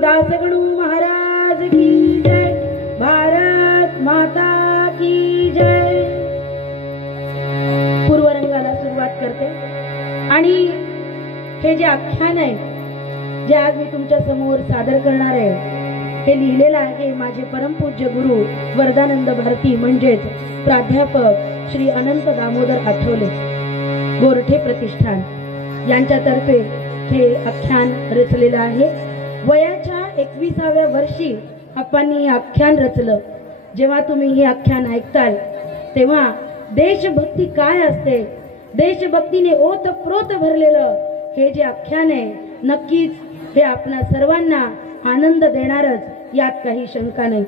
दासगणू महाराज की जय, भारत माता की जय। पूर्वरंगाला सुरुवात करते आणि हे जे आख्यान आहे जे आज मी तुमच्या समोर सादर करणार आहे हे लिहिलेलं आहे माझे परमपूज्य गुरु वरदानंद भारती म्हणजेच प्राध्यापक श्री अनंत दामोदर आठवले गोरठे प्रतिष्ठान यांच्यातर्फे हे आख्यान रचलेलं आहे। वयाच्या 21व्या वर्षी आपण हे आख्यान रचलं। जेव्हा तुम्ही हे आख्यान ऐकताल तेव्हा देशभक्ती काय असते, देशभक्तीने ओतप्रोत भरलेलं हे जे आख्यान आहे नक्कीच हे आपल्या सर्वांना आनंद देणारच, यात काही शंका नाही।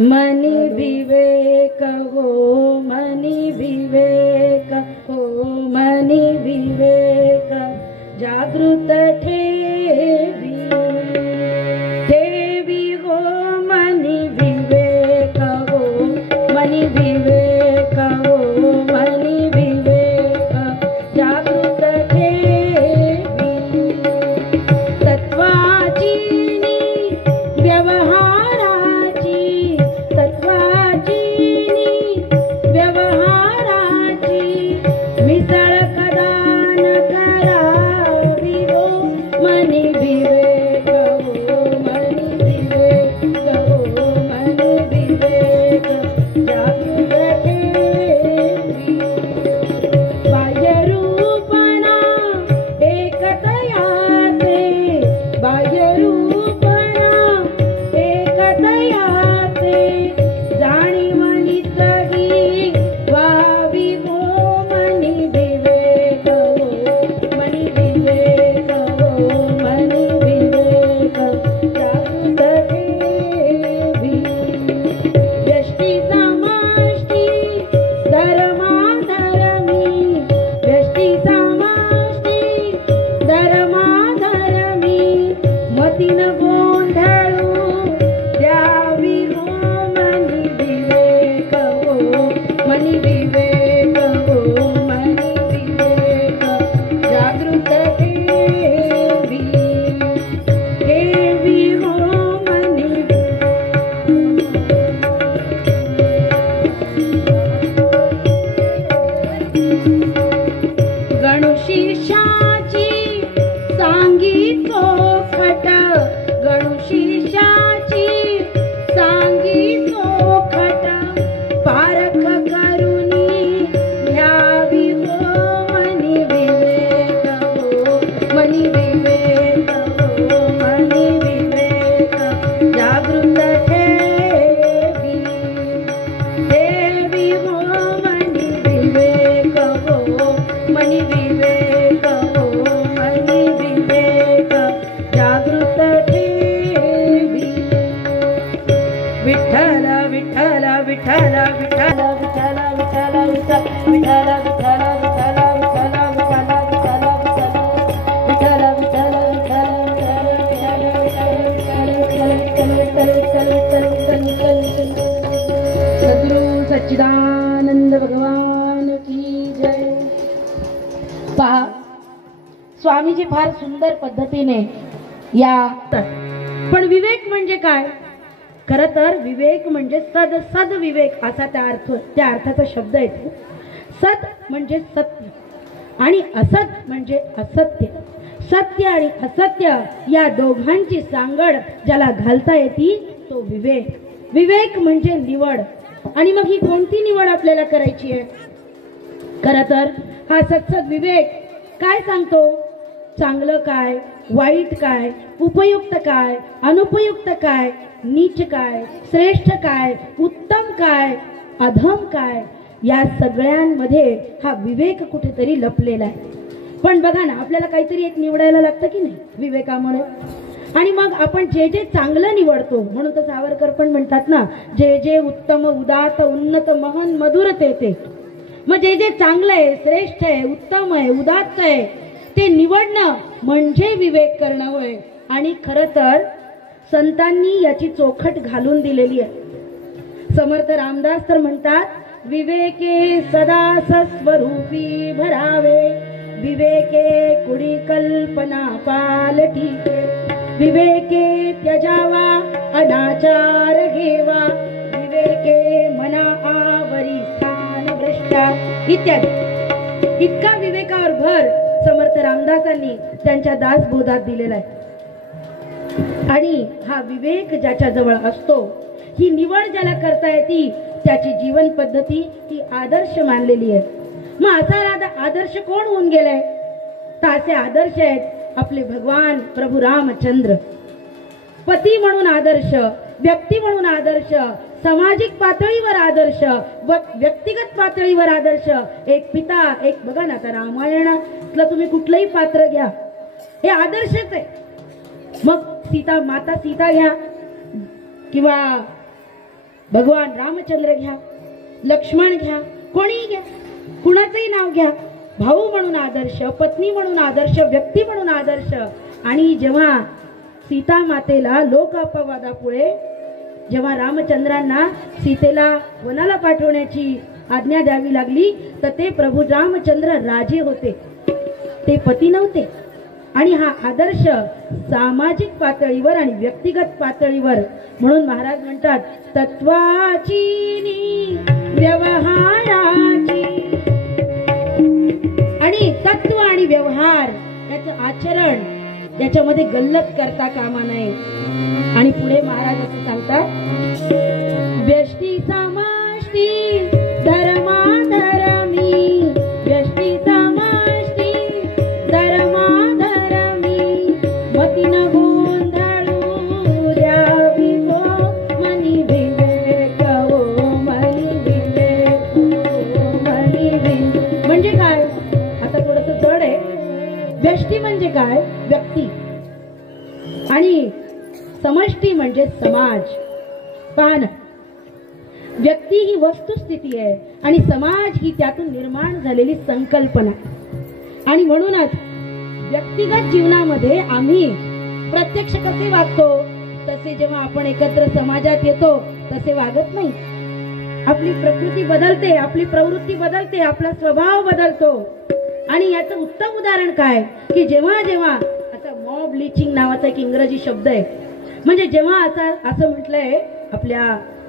मनी विवेक हो, मनी विवेक हो, मनी विवेक जागृत ठेवी ठेवी हो, मनी विवेक हो, मनी विवेक हो, मनी विवेक जागृत ठेवी तत्वाची व्यवहाराची व्यवहाराची मिसळ कदान करावी हो, मनी विवेक हो, मनी विवेक हो, मनी विवेक जागृत ठेवी बाह्य रूपना एकतयाचे, बाह्य रूपना एकतयाचे जाणीव निसगी व्हावी हो, मनी विवेक हो, मनी विवेक हो, मनी विवेक जागृत ठेवी व्यष्टी समष्टी धर्माधर्मी, व्यष्टी समष्टी धर्माधर्मी मतीन गोंधळू द्यावी हो, मनी विवेक हो, मनी विवेक हो, मनी विवेक जागृत ठेवी ठेवी हो, मनी गणुशिष्याची सांगितो खट, गणुशिष्याची सांगितो खट पारख करुनी घ्यावी हो, मनी विवेक हो, मनी विवेक हो, मनी विवेक जागृत ठेवी ठेवी हो, मनी विवेक हो, मनी विवेक हो, मनी विवेक जागृत ठेवी विठ्ठल विठ्ठल विठ्ठल विठ्ठल विठ्ठल विठ्ठल विठ्ठल विठ्ठल सद्गुरु सच्चिदानंद भगवान की जय। पहा स्वामीजी फार सुंदर पद्धतीने या पण विवेक म्हणजे काय, खर तर विवेक म्हणजे सद विवेक असा त्या अर्थाचा शब्द येतो। सत म्हणजे सत्य आणि असत म्हणजे असत्य। सत्य आणि असत्य या दोघांची सांगड ज्याला घालता येते तो विवेक। विवेक म्हणजे निवड, आणि मग ही कोणती निवड आपल्याला करायची आहे? खर तर हा सत्सद विवेक काय सांगतो, चांगलं काय, वाईट काय, उपयुक्त काय, अनुपयुक्त काय, नीच काय, श्रेष्ठ काय, उत्तम काय, अधम काय, या सगळ्यांमध्ये हा विवेक कुठेतरी लपलेला आहे। पण बघा ना, आपल्याला काहीतरी एक निवडायला लागतं की नाही विवेकामुळे, आणि मग आपण जे जे चांगलं निवडतो, म्हणून तर सावरकर पण म्हणतात ना, जे जे उत्तम उदात उन्नत महन मधुर ते। मग जे जे चांगलं आहे, श्रेष्ठ आहे, उत्तम आहे, उदात्त आहे ते निवडणं म्हणजे विवेक करणं होय। आणि खरं तर संतांनी याची चोखट घालून दिलेली आहे। समर्थ रामदास तर म्हणतात, विवेके सदा सस्वरूपी भरावे, विवेके कुडी कल्पना पालटीके, विवेके त्यजावा अनाचार घेवा, विवेके मना आवरी स्थान भ्रष्टा इत्यादी. इतका विवेकावर भर समर्थ रामदासांनी त्यांच्या दासबोधात दिलेला आहे. आणि हा विवेक ज्याच्या जवळ असतो, ही निवड ज्याला करता येते, त्याची जीवन पद्धती ही आदर्श मानलेली आहे. मग असा आदर्श कोण होऊन गेलाय? तर असे आदर्श आहेत आपले भगवान प्रभू रामचंद्र. पती म्हणून आदर्श, व्यक्ती म्हणून आदर्श, सामाजिक पातळीवर आदर्श, व्यक्तिगत पातळीवर आदर्श. एक पिता, एक बघा ना, आता रामायणातलं तुम्ही कुठलंही पात्र घ्या, हे आदर्शच आहे. मग माता सीता घ्या, किंवा भगवान रामचंद्र घ्या, लक्ष्मण घ्या, कोणीही घ्या, कुणाचंही नाव घ्या. भाऊ म्हणून आदर्श, पत्नी म्हणून आदर्श, व्यक्ती म्हणून आदर्श. आणि जेव्हा सीता मातेला लोक अपवादापुढे जेव्हा रामचंद्रांना सीतेला वनाला पाठवण्याची आज्ञा द्यावी लागली, तर ते प्रभू रामचंद्र राजे होते, ते पती नव्हते. आणि हा आदर्श सामाजिक पातळीवर आणि व्यक्तिगत पातळीवर, म्हणून महाराज म्हणतात तत्वाची व्यवहाराची. आणि तत्व आणि व्यवहार याचं आचरण याच्यामध्ये गल्लत करता कामा नये. आणि पुढे महाराज असं सांगतात, व्यष्टी समाष्टी धर्माधर्मी, व्यष्टी समाष्टी धर्माधर्मी, मतीन गोंधळू द्यावी वो मनी विवेक, वो मनी विवेक, मनी विवेक. म्हणजे काय? आता थोडस जड आहे. व्यष्टी म्हणजे काय? व्यक्ती. आणि समष्टी म्हणजे समाज. पाहन, व्यक्ती ही वस्तुस्थिती आहे आणि समाज ही त्यातून निर्माण झालेली संकल्पना. आणि म्हणूनच व्यक्तिगत जीवनामध्ये आम्ही प्रत्यक्ष कसे वागतो, तसे जेव्हा आपण एकत्र समाजात येतो तसे वागत नाही. आपली प्रकृती बदलते, आपली प्रवृत्ती बदलते, आपला स्वभाव बदलतो. आणि याचं उत्तम उदाहरण काय की जेव्हा जेव्हा आता मॉब लिचिंग नावाचा एक इंग्रजी शब्द आहे, म्हणजे जेव्हा असं म्हटलंय आपल्या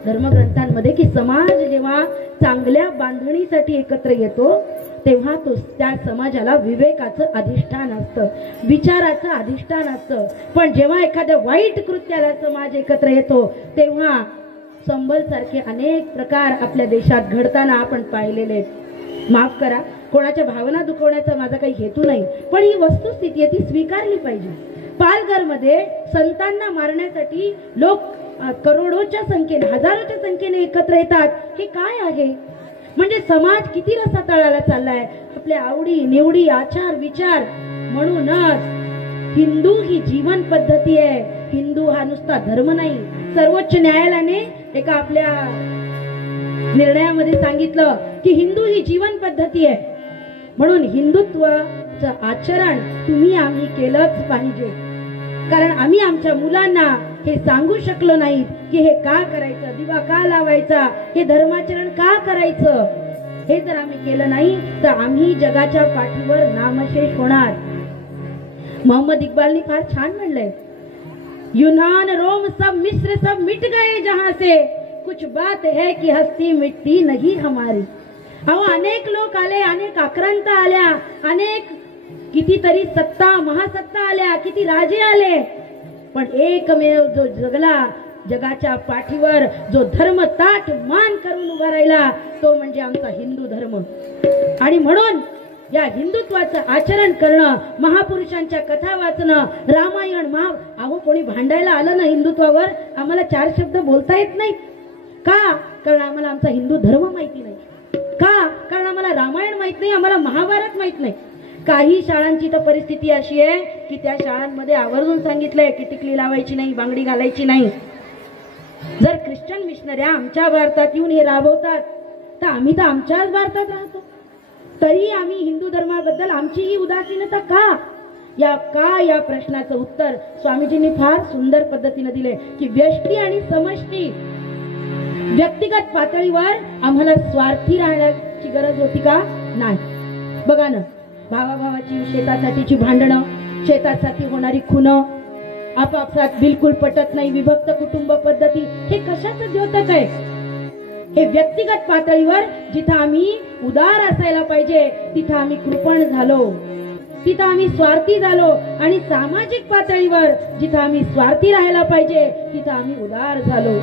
धर्मग्रंथांमध्ये की समाज जेव्हा चांगल्या बांधणीसाठी एकत्र येतो, तेव्हा तो त्या समाजाला विवेकाचं अधिष्ठान असतं, विचाराचं अधिष्ठान असतं. पण जेव्हा एखाद्या वाईट कृत्याला समाज एकत्र येतो, तेव्हा संबल सारखे अनेक प्रकार आपल्या देशात घडताना आपण पाहिलेले आहेत. माफ करा, कोणाच्या भावना दुखवण्याचा माझा काही हेतू नाही, पण ही वस्तुस्थिती आहे, ती स्वीकारली पाहिजे. पालघरमध्ये संतांना मारण्यासाठी लोक करोडोच्या संख्येने, हजारोच्या संख्येने एकत्र येतात. हे काय आहे? म्हणजे समाज किती रसातळाला चाललाय. आपल्या आवडी निवडी, आचार विचार. म्हणूनच हिंदू ही जीवन पद्धती आहे. हिंदू हा नुसता धर्म नाही. सर्वोच्च न्यायालयाने एका आपल्या निर्णयामध्ये सांगितलं की हिंदू ही जीवन पद्धती आहे. म्हणून हिंदुत्वाचं आचरण तुम्ही आम्ही केलंच पाहिजे. कारण आम्ही आमच्या मुलांना हे सांगू शकलो नाही की हे का करायचं, दिवा का लावायचा, हे धर्माचरण का करायचं. हे जर आम्ही केलं नाही तर आम्ही जगाच्या पाठीवर नामशेष होणार. मोहम्मद इक्बालनी फार छान म्हणलंय, युनान रोम सब मिस्र सब मिट गए जहां से, कुछ बात है कि हस्ती मिटती नहीं हमारी. अहो, अनेक लोक आले, अनेक आक्रांत आल्या, अनेक कितीतरी सत्ता महासत्ता आल्या, किती राजे आले, पण एकमेव जो जगला, जगाच्या पाठीवर जो धर्म ताठ मान करून उभा राहिला, तो म्हणजे आमचा हिंदू धर्म. आणि म्हणून या हिंदुत्वाचं आचरण करणं, महापुरुषांच्या कथा वाचणं, रामायण अहो, कोणी भांडायला आलं ना हिंदुत्वावर, आम्हाला 4 शब्द बोलता येत नाहीत. का? कारण आम्हाला आमचा हिंदू धर्म माहिती नाही. का? कारण आम्हाला रामायण माहित नाही, आम्हाला महाभारत माहित नाही. काही शाळांची तर परिस्थिती अशी आहे की त्या शाळांमध्ये आवर्जून सांगितलंय की टिकली लावायची नाही, बांगडी घालायची नाही. जर ख्रिश्चन मिशनऱ्या आमच्या भारतात येऊन हे राबवतात, तर आम्ही तर आमच्याच भारतात राहतो, तरी आम्ही हिंदू धर्माबद्दल आमची ही उदासीनता का? या प्रश्नाचं उत्तर स्वामीजींनी फार सुंदर पद्धतीने दिले की व्यष्टी आणि समष्टी, व्यक्तिगत पातळीवर आम्हाला स्वार्थी राहण्याची गरज होती का? नाही. बघा ना, भावाभावाची शेतासाठीची भांडणं, शेतासाठी होणारी खुणं, आपापसात बिलकुल पटत नाही, विभक्त कुटुंब पद्धती, हे कशाचं द्योतक आहे? हे व्यक्तिगत पातळीवर जिथं आम्ही उदार असायला पाहिजे तिथं आम्ही कृपण झालो, तिथं आम्ही स्वार्थी झालो, आणि सामाजिक पातळीवर जिथं आम्ही स्वार्थी राहायला पाहिजे तिथं आम्ही उदार झालो.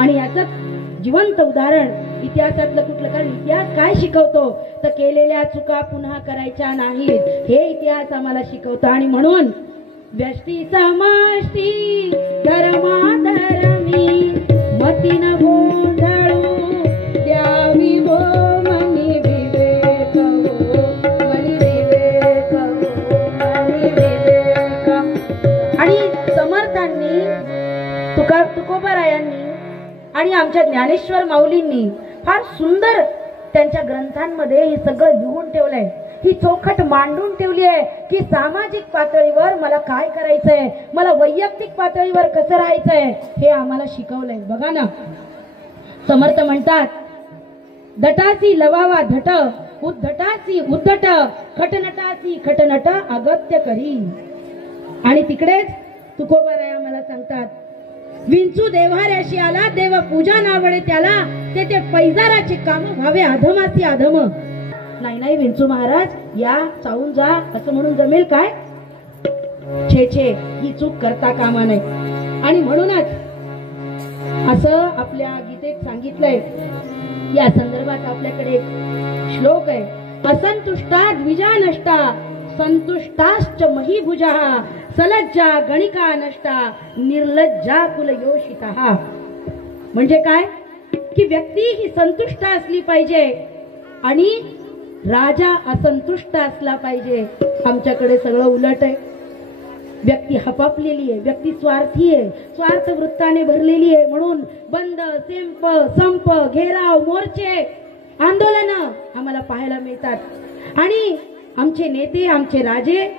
आणि याचं जिवंत उदाहरण इतिहासातलं कुठलं? कारण इतिहास काय शिकवतो तर केलेल्या चुका पुन्हा करायच्या नाहीत, हे इतिहास आम्हाला शिकवतो. आणि म्हणून व्यष्टी समष्टी धर्माधर्मी मती न गोंधळू द्यावी हो मनी विवेक हो मनी विवेक हो मनी विवेक. आणि समर्थांनी, तुकोबारायांनी आणि आमच्या ज्ञानेश्वर माऊलींनी फार सुंदर त्यांच्या ग्रंथांमध्ये हे सगळं लिहून ठेवलंय, ही चौकट मांडून ठेवली आहे की सामाजिक पातळीवर मला काय करायचंय, मला वैयक्तिक पातळीवर कसं राहायचंय, हे आम्हाला शिकवलंय. बघा ना, समर्थ म्हणतात, दटासी लवावा धट उद्धटासी उद्धट खटनटासी खटनट अगत्य करी. आणि तिकडेच तुकोबाराया मला सांगतात, विंचू देव्हाऱ्याशी आला देव पूजा नावडे त्याला, ते पैजाराचे काम व्हावे अधमासी अधम. नाही नाही विंचू महाराज या चावून जा असं म्हणून जमेल काय? छे छे, ही चूक करता कामा नये. आणि म्हणूनच असं आपल्या गीतेत सांगितलंय. या संदर्भात आपल्याकडे एक श्लोक आहे, असंतुष्टा द्विजा नष्टा संतुष्टाश्च महीभुजा सलज्जा गणिका नष्टा निर्लज्जा कुलयोषिता. म्हणजे काय की व्यक्ती ही संतुष्ट असली पाहिजे आणि राजा असंतुष्ट असला पाहिजे. आमच्याकडे सगळं उलट आहे. व्यक्ती हपापलेली आहे, व्यक्ती स्वार्थी आहे, स्वार्थ वृत्ताने भरलेली आहे. म्हणून बंद, संप, घेराव, मोर्चे, आंदोलन आम्हाला पाहायला मिळतात. आणि आमचे नेते, आमचे राजे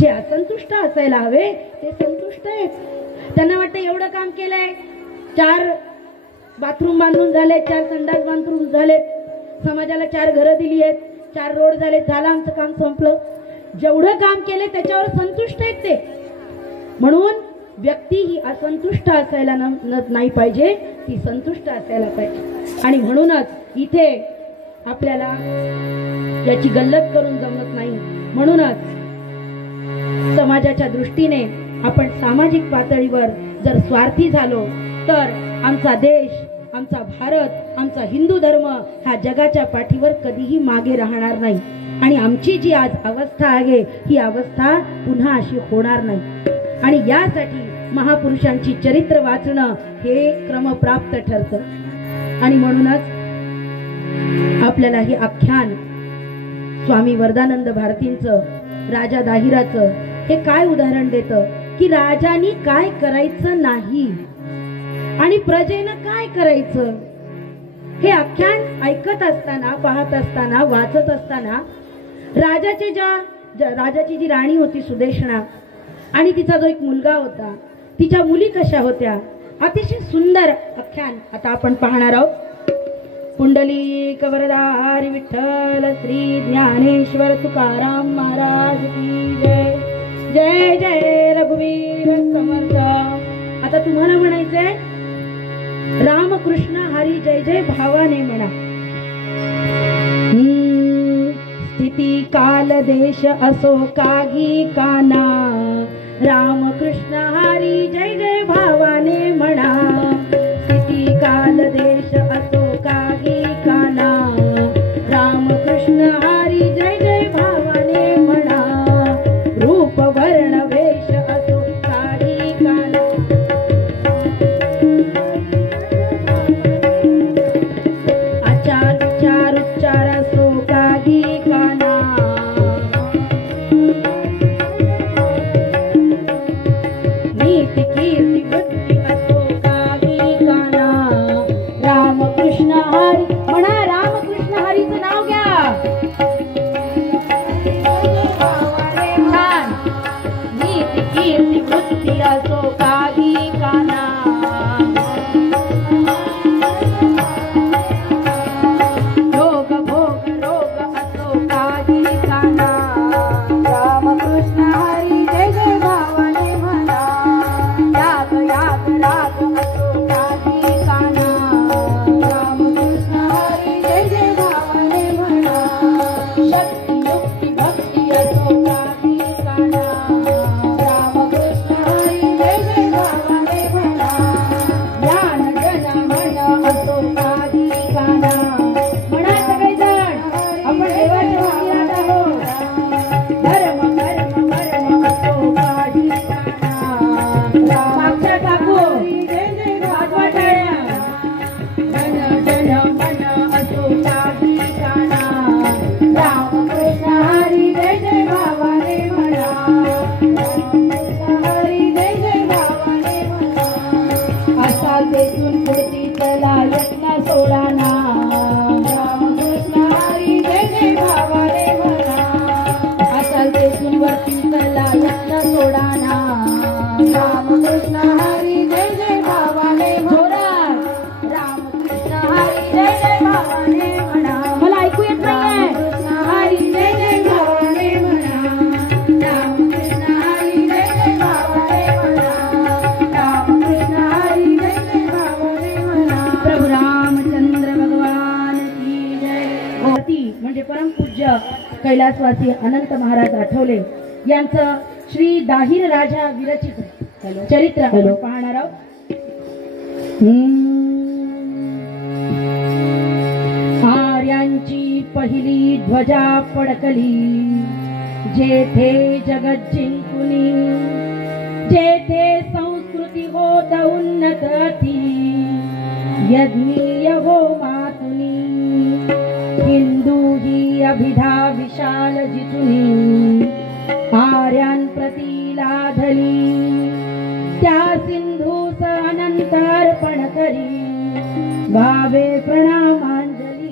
जे असंतुष्ट असायला हवे ते संतुष्ट आहेत. त्यांना वाटतं एवढं काम केलंय, 4 बाथरूम बांधून झाले, 4 संडास बाथरूम झाले, समाजाला 4 घरं दिली आहेत, 4 रोड झाले, झालं आमचं काम संपलं. जेवढं काम केले त्याच्यावर संतुष्ट आहेत ते. म्हणून व्यक्ती ही असंतुष्ट असायला नाही पाहिजे, ती संतुष्ट असायला पाहिजे. आणि म्हणूनच इथे आपल्याला याची गल्लत करून जमत नाही. म्हणूनच समाजाच्या दृष्टीने आपण सामाजिक पातळीवर जर स्वार्थी झालो तर आमचा देश, आमचा भारत, आमचा हिंदू धर्म हा जगाच्या पाठीवर कधीही मागे राहणार नाही. आणि आमची जी आज अवस्था आहे ही अवस्था पुन्हा अशी होणार नाही. आणि यासाठी महापुरुषांची चरित्र वाचणं हे क्रमप्राप्त ठरतं. आणि म्हणूनच आपल्याला हे आख्यान स्वामी वरदानंद भारतींचं, राजा दाहिराचं हे काय उदाहरण देतं की राजानी काय करायचं नाही आणि प्रजेनं काय करायचं. हे आख्यान ऐकत असताना, पाहत असताना, वाचत असताना राजाची जी राणी होती सुदेशणा आणि तिचा जो एक मुलगा होता, तिच्या मुली कशा होत्या, अतिशय सुंदर आख्यान आता आपण पाहणार आहोत. पुंडलिक वरदारी विठ्ठल श्री ज्ञानेश्वर तुकाराम महाराज की जय. जय जय रघुवीर समर्थ. आता तुम्हाला म्हणायचंय रामकृष्ण हरी जय जय भावाने म्हणा. स्थिती काल देश असो काही काना, रामकृष्ण हरी जय जय भावाने म्हणा. स्थिती काल देश असो काही काना, रामकृष्ण हरी जय जय भावाने म्हणा. रूप वर्ण वेश असो काही काना, आचार विचार उच्चार असो काही काना. नीति कीर्ती तेथून पुढची चला यत्न सोडाना रामकृष्ण हरी जय जय भावाने म्हणा असाल तेथून वरती चला यत्न सोडाना रामकृष्ण हरी जय जय भावाने म्हणा रामकृष्ण हरी जय जय भावाने म्हणा मला ऐकू येत नाहीये कृष्ण हरी जय जय भावाने म्हणा रामकृष्ण हरी जय जय भावाने म्हणा रामकृष्ण हरी जय जय भावाने म्हणा प्रभू रामचंद्र भगवान की जय गोती म्हणजे परमपूज्य कैलासवासी अनंत महाराज आठवले यांचं श्री दाहिर राजा विरचित चरित्र पाहणार आहोत। आर्यांची पहिली ध्वजा फडकली जेथे जगत जिंकुनी जेथे संस्कृती होत उन्नत ती यज्ञीय हो मातुनी हिंदू ही अभिधा विशाल जितुनी आर्यां प्रती लाधली त्या सिंधूस अनंत अर्पण करी भावे प्रणामांजली।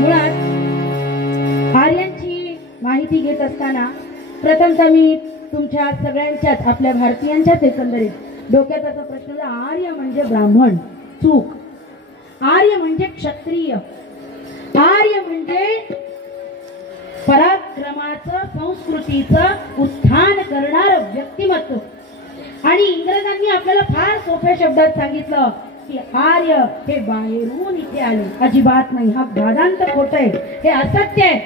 मुळात आर्यांची माहिती घेत असताना प्रथमतः मी तुमच्या सगळ्यांच्याच आपल्या भारतीयांच्याच एकंदरीत डोक्यात असा प्रश्न आर्य म्हणजे ब्राह्मण चूक आर्य म्हणजे क्षत्रिय आर्य म्हणजे पराक्रमाचं संस्कृतीचं उत्थान करणारं व्यक्तिमत्व आणि इंग्रजांनी आपल्याला फार सोप्या शब्दात सांगितलं की आर्य हे बाहेरून इथे आले अजिबात नाही हा भादांत खोट आहे हे असत्य आहे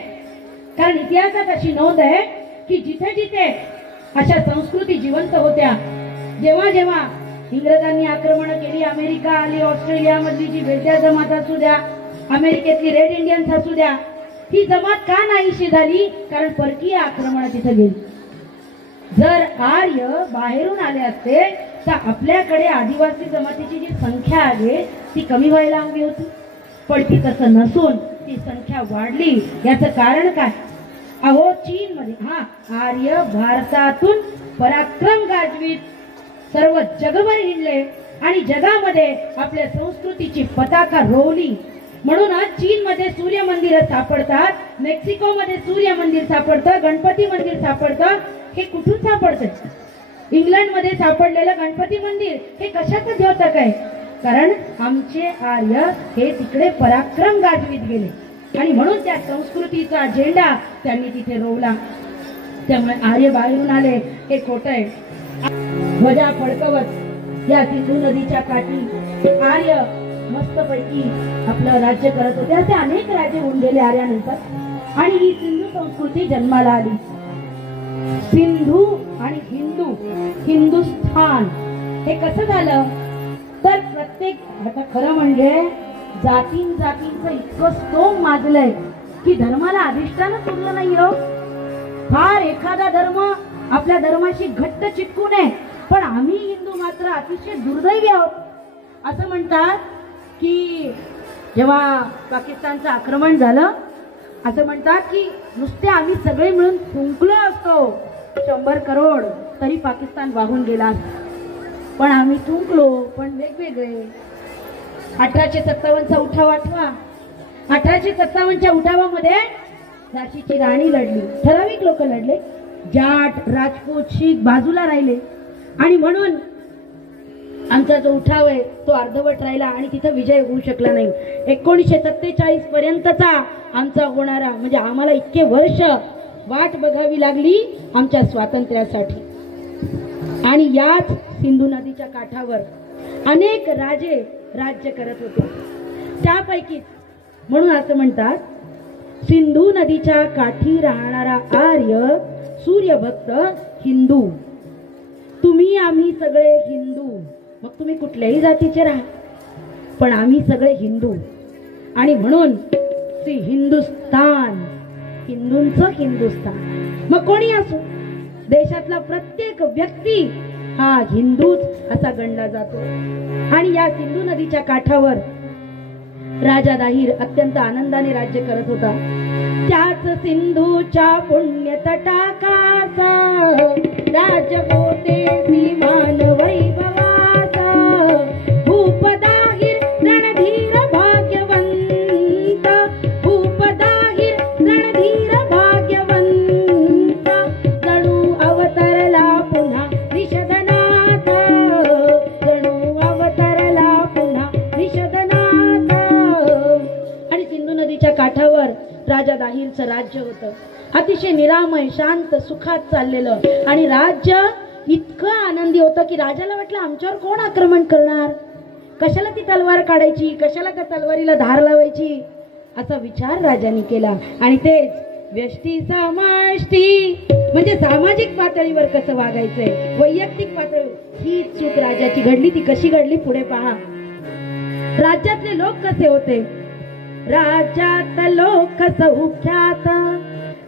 कारण इतिहासात अशी नोंद आहे की जिथे जिथे अशा संस्कृती जिवंत होत्या जेव्हा जेव्हा इंग्रजांनी आक्रमण केली अमेरिका आली ऑस्ट्रेलिया मधली जी वेगळ्या जमात असू द्या अमेरिकेतली रेड इंडियन्स असू द्या ही जमात का नाहीशी झाली कारण परकीय आक्रमण तिथे गेली जर आर्य बाहेरून आले असते तर आपल्याकडे आदिवासी जमातीची जी संख्या आहे ती कमी व्हायला हवी होती पण ती तसं नसून ती संख्या वाढली याचं कारण काय अहो चीन मध्ये आर्य भारतातून पराक्रम गाजवीत सर्व जगभर हिंडले आणि जगामध्ये आपल्या संस्कृतीची पताका रोवली म्हणून आज चीन मध्ये सूर्य मंदिर सापडतात मेक्सिको मध्ये सूर्य मंदिर सापडतं गणपती मंदिर सापडतं हे कुठून सापडतं इंग्लंड मध्ये सापडलेलं गणपती मंदिर हे कशाचं द्योतक आहे कारण आमचे आर्य हे तिकडे पराक्रम गाजवीत गेले आणि म्हणून त्या संस्कृतीचा झेंडा त्यांनी तिथे रोवला त्यामुळे आर्य बाहेरून आले हे खोटं आहे ध्वजा फडकवत या सिंधू नदीच्या काठी आर्य मस्तपैकी आपलं राज्य करत होते असे अनेक राजे होऊन गेले आर्यानंतर आणि ही सिंधू संस्कृती जन्माला आली सिंधू आणि हिंदू हिंदुस्थान हे कसं झालं तर प्रत्येक आता खरं म्हणजे जातींचं इतकं स्तोम माजलंय की धर्माला अधिष्ठानच उरलं नाही हो फार एखादा धर्म आपल्या धर्माशी घट्ट चिटकू नये पण आम्ही हिंदू मात्र अतिशय दुर्दैवी आहोत असं म्हणतात की जेव्हा पाकिस्तानचं आक्रमण झालं असं म्हणतात की नुसते आम्ही सगळे मिळून फुंकलो असतो 100 करोड तरी पाकिस्तान वाहून गेला पण आम्ही थुंकलो पण वेगवेगळे 1857चा उठाव आठवा 1857च्या उठावामध्ये झाशीची राणी लढली ठराविक लोक लढले जाट राजपूत शीख बाजूला राहिले आणि म्हणून आमचा जो उठाव आहे तो अर्धवट राहिला आणि तिथे विजय होऊ शकला नाही 1947 पर्यंतचा आमचा होणारा म्हणजे आम्हाला इतके वर्ष वाट बघावी लागली आमच्या स्वातंत्र्यासाठी आणि याच सिंधू नदीच्या काठावर अनेक राजे राज्य करत होते त्यापैकी म्हणून असं म्हणतात सिंधू नदीच्या काठी राहणारा आर्य सूर्यभक्त हिंदू तुम्ही आम्ही सगळे हिंदू मग तुम्ही कुठल्याही जातीचे राहा पण आम्ही सगळे हिंदू आणि म्हणून श्री हिंदुस्थान हिंदूंचं हिंदुस्थान मग कोणी असो देशातला प्रत्येक व्यक्ती हा हिंदूच असा गणला जातो आणि या सिंधू नदीच्या काठावर राजा दाहिर अत्यंत आनंदाने राज्य करत होता त्याच सिंधूच्या पुण्य तटाकाचा राजकोटे विमान वैभवा त्यांचं राज्य होतं. अतिशय निरामय शांत सुखात चाललेलं आणि राज्य इतकं आनंदी होतं की राजाला वाटलं आमच्यावर कोण आक्रमण करणार, कशाला ती तलवार काढायची, कशाला त्या तलवारीला धार लावायची असा विचार राजाने केला. आणि तेच व्यष्टी समाष्टी म्हणजे सामाजिक पातळीवर कसं वागायचंय, वैयक्तिक पातळीवर ही चूक राजाची घडली. ती कशी घडली पुढे पहा. राज्यातले लोक कसे होते. राज्यात लोक सौख्यात,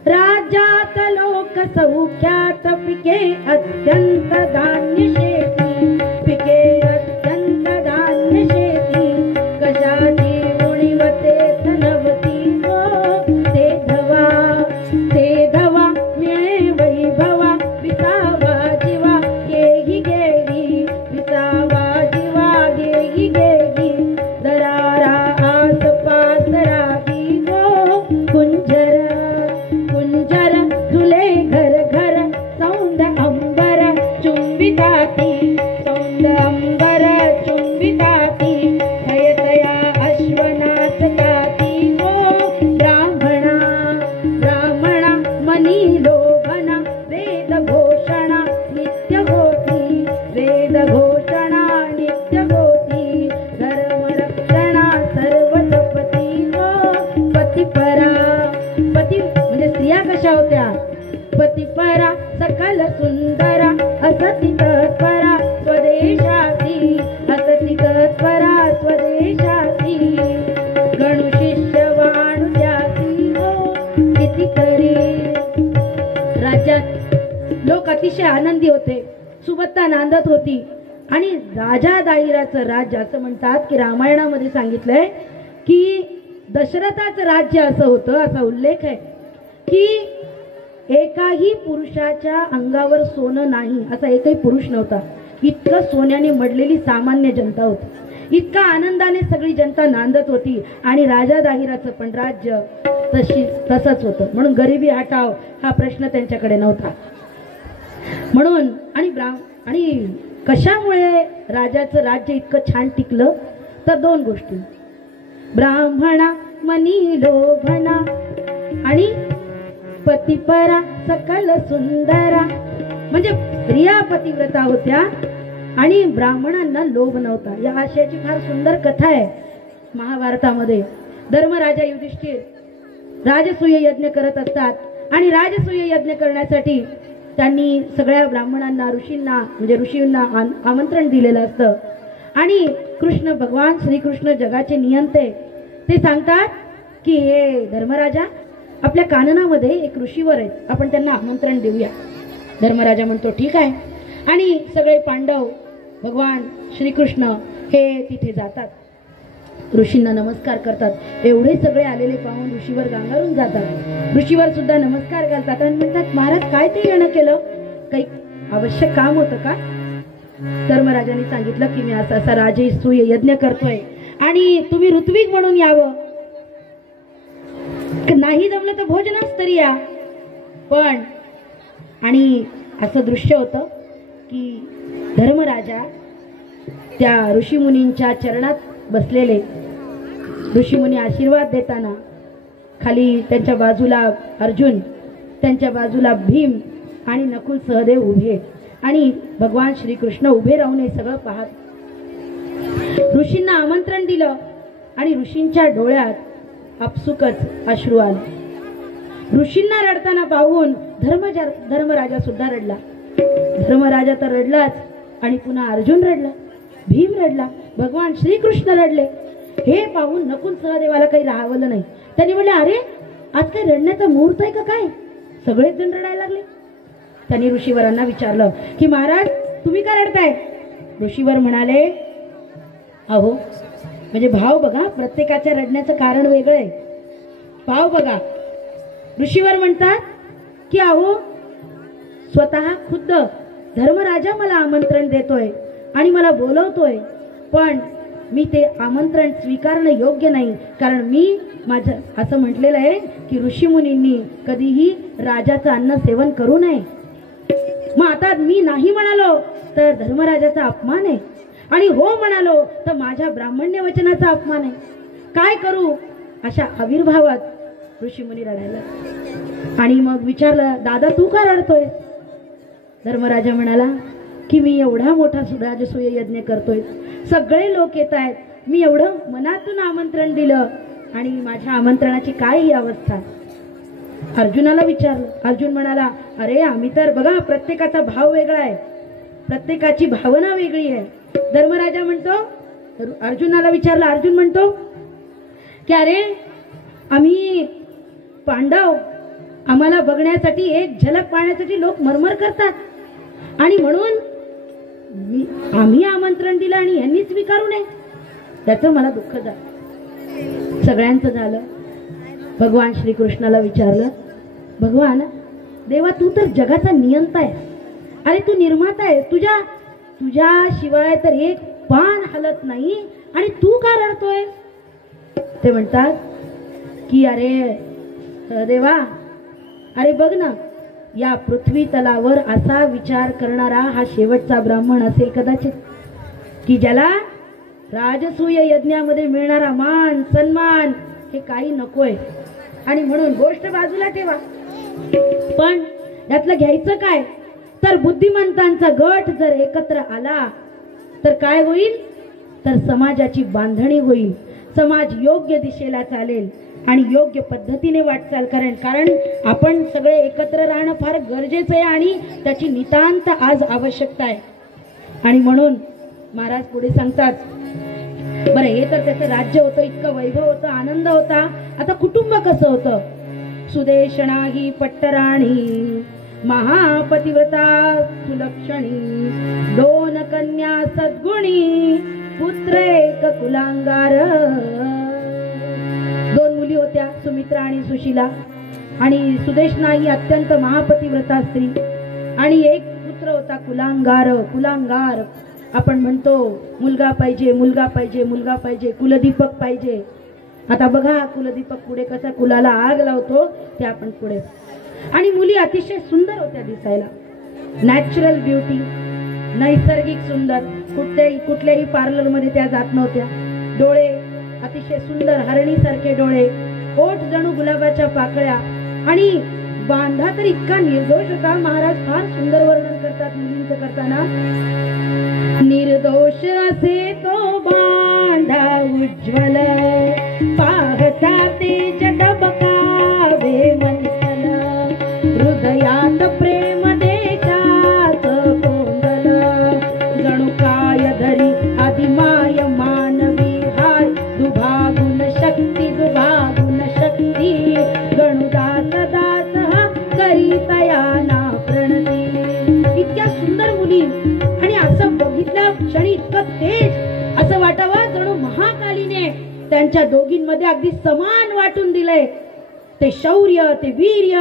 राज्यात लोक सौख्यात, पिके अत्यंत धान्य शेती, पिके अत्यंत धान्य शेती, कशाची उणीव तेच नव्हती हो. ते धवा मिळे वैभवा, विसावा जीवा गेही गेली, विसावा जीवा गेही गेली, दरारा आसपास राही हो. कुंजर कुंजर झुले घर घर, सौंद अंबर चुंबिताती, सौंद अंबर चुंबिताती, हयतया अश्वनाथ गाती हो. ब्राह्मणा ब्राह्मणा मनी लोभना, वेद घोषणा नित्य होती, वेद घोषणा नित्य होती, धर्म रक्षणा सर्व जपती हो. पतिपरा पती म्हणजे स्त्रिया कशा होत्या. पतिपरा सकल सुंदरा, असती तत्परा स्वदेशाती, असती तत्परा स्वदेशाती, गणु शिष्य वाणु त्यासी हो. कितीतरी राज्यात लोक अतिशय आनंदी होते, सुबत्ता नांदत होती. आणि राजा दाहिराचं राज्य असं म्हणतात की रामायणामध्ये सांगितलंय की दशरथाचं राज्य असं होतं, असा उल्लेख आहे की एकाही पुरुषाच्या अंगावर सोनं नाही, असा एकही पुरुष नव्हता. इतकं सोन्याने मडलेली सामान्य जनता होती, इतका आनंदाने सगळी जनता नांदत होती. आणि राजा दाहिराचं पण राज्य तसंच होतं. म्हणून गरिबी हटाव हा प्रश्न त्यांच्याकडे नव्हता. म्हणून आणि कशामुळे राजाचं राज्य इतकं छान टिकलं तर दोन गोष्टी. ब्राह्मणा मनी लोभना आणि पतिपरा सकल सुंदरा म्हणजे स्त्रिया पतिव्रता होत्या आणि ब्राह्मणांना लोभ नव्हता. या आशयाची फार सुंदर कथा आहे महाभारतामध्ये. धर्मराजा युधिष्ठिर राजसूय यज्ञ करत असतात आणि राजसूय यज्ञ करण्यासाठी त्यांनी सगळ्या ब्राह्मणांना ऋषींना आमंत्रण दिलेलं असतं. आणि कृष्ण भगवान श्रीकृष्ण जगाचे नियंते ते सांगतात की हे धर्मराजा आपल्या काननामध्ये एक ऋषीवर आहेत, आपण त्यांना आमंत्रण देऊया. धर्मराजा म्हणतो ठीक आहे. आणि सगळे पांडव भगवान श्रीकृष्ण हे तिथे जातात, ऋषींना नमस्कार करतात. एवढे सगळे आलेले पाहून ऋषीवर गांगारून जातात. ऋषीवर सुद्धा नमस्कार घालतात आणि म्हणतात महाराज काय ते येणं केलं, काही आवश्यक काम होतं का. धर्मराजाने सांगितलं की मी असा राजसूय यज्ञ करतोय आणि तुम्ही ऋत्विक म्हणून यावं, नाही जमलं तर भोजनास तरी या. पण आणि असं दृश्य होतं की धर्मराजा त्या ऋषीमुनींच्या चरणात बसलेले, ऋषीमुनी आशीर्वाद देताना खाली त्यांच्या बाजूला अर्जुन, त्यांच्या बाजूला भीम आणि नकुल सहदेव उभे आणि भगवान श्रीकृष्ण उभे राहून हे सगळं पाहत. ऋषींना आमंत्रण दिलं आणि ऋषींच्या डोळ्यात आपसुकच अश्रू आले. ऋषींना रडताना पाहून धर्मराजा सुद्धा रडला. धर्मराजा तर रडलाच आणि पुन्हा अर्जुन रडला, भीम रडला, भगवान श्रीकृष्ण रडले. हे पाहून नकुल सहदेवाला काही राहावलं नाही. त्यांनी म्हणले अरे आज काय रडण्याचा मुहूर्त आहे का काय, सगळेच जण रडायला लागले. त्यांनी ऋषीवरांना विचारलं की महाराज तुम्ही का रडताय. ऋषीवर म्हणाले अहो म्हणजे भाव बघा, प्रत्येकाच्या रडण्याचं कारण वेगळं आहे, भाव बघा. ऋषीवर म्हणतात की अहो स्वतः खुद्द धर्मराजा मला आमंत्रण देतोय आणि मला बोलवतोय, पण मी ते आमंत्रण स्वीकारणं योग्य नाही, कारण मी माझं असं म्हटलेलं आहे की ऋषीमुनींनी कधीही राजाचं अन्न सेवन करू नये. मग आता मी नाही म्हणालो तर धर्मराजाचा अपमान आहे आणि हो म्हणालो तर माझ्या ब्राह्मण्य वचनाचा अपमान आहे. काय करू. अशा आविर्भावात ऋषीमुनी रडायला. आणि मग विचारलं, दादा तू का रडतोय? धर्मराजा म्हणाला की मी एवढा मोठा राजसूय यज्ञ करतोय, सगळे लोक येत आहेत, मी एवढं मनातून आमंत्रण दिलं आणि माझ्या आमंत्रणाची काय ही अवस्था. अर्जुनाला विचारलं. अर्जुन म्हणाला, अरे आम्ही तर बघा प्रत्येकाचा भाव वेगळा आहे, प्रत्येकाची भावना वेगळी आहे. धर्मराजा म्हणतो, अर्जुनाला विचारलं. अर्जुन म्हणतो की अरे आम्ही पांडव, आम्हाला बघण्यासाठी एक झलक पाहण्यासाठी लोक मरमर करतात आणि म्हणून आम्ही आमंत्रण दिलं आणि यांनी स्वीकारू नये, त्याचं मला दुःख झालं. सगळ्यांचं झालं. भगवान श्रीकृष्णाला विचारलं, भगवान देवा तू तर जगाचा नियंता आहे, अरे तू निर्माता आहे, तुझ्या शिवाय तर एक पान हलत नाही आणि तू का रडतोय? ते म्हणतात की अरे देवा, अरे बघ ना, या पृथ्वी तलावर असा विचार करणारा हा शेवटचा ब्राह्मण असेल कदाचित, की ज्याला राजसूय यज्ञामध्ये मिळणारा मान सन्मान हे काही नकोय, आणि म्हणून गोष्ट बाजूला ठेवा. पण यातलं घ्यायचं काय? तर बुद्धिमंतांचा गट जर एकत्र आला तर काय होईल? तर समाजाची बांधणी होईल, समाज योग्य दिशेला चालेल आणि योग्य पद्धतीने वाटचाल करेल. कारण आपण सगळे एकत्र राहणं फार गरजेचं आहे आणि त्याची नितांत आज आवश्यकता आहे. आणि म्हणून महाराज पुढे सांगतात, बरं हे तर त्याचं राज्य होतं, इतकं वैभव होतं, आनंद होता, आता कुटुंब कसं होतं? सुदेशणा ही पट्टराणी महापतिव्रता सुलक्षणी, 2 कन्या सद्गुणी पुत्र 1 कुलांगार. 2 मुली होत्या, सुमित्रा आणि सुशीला. आणि सुदेशणा ही अत्यंत महापतिव्रता स्त्री आणि 1 पुत्र होता कुलांगार. कुलांगार आपण म्हणतो मुलगा पाहिजे, मुलगा पाहिजे, मुलगा पाहिजे, कुलदीपक पाहिजे. आता बघा कुलदीपक पुढे कसा कुलाला आग लावतो ते आपण पुढे. आणि मुली अतिशय सुंदर होत्या दिसायला, नॅचरल ब्युटी, नैसर्गिक सुंदर, कुठल्याही पार्लर मध्ये त्या जात नव्हत्या. डोळे अतिशय सुंदर, हरणीसारखे डोळे, ओठ जणू गुलाबाच्या पाकळ्या, आणि बांधा तर इतका निर्दोष होता. महाराज फार सुंदर वर्णन करतात मुलींचं करताना, निर्दोष असे तो बांधा उज्ज्वल, पाहता तेज डबकावे मंथन, हृदयात प्रेम देशाच कोंदल, जणू काय धरी आदिमाय मानवी हाय, दुभागुण शक्ती, दुभागुण शक्ती, गणुदास दास हा करीतया ना प्रणती. इतक्या सुंदर मुली, आणि असं बघितल्या क्षणी इतकं तेज, असं वाटावं जणू महाकालीने त्यांच्या दोघींमध्ये अगदी समान वाटून दिलंय. ते शौर्य, ते वीर्य,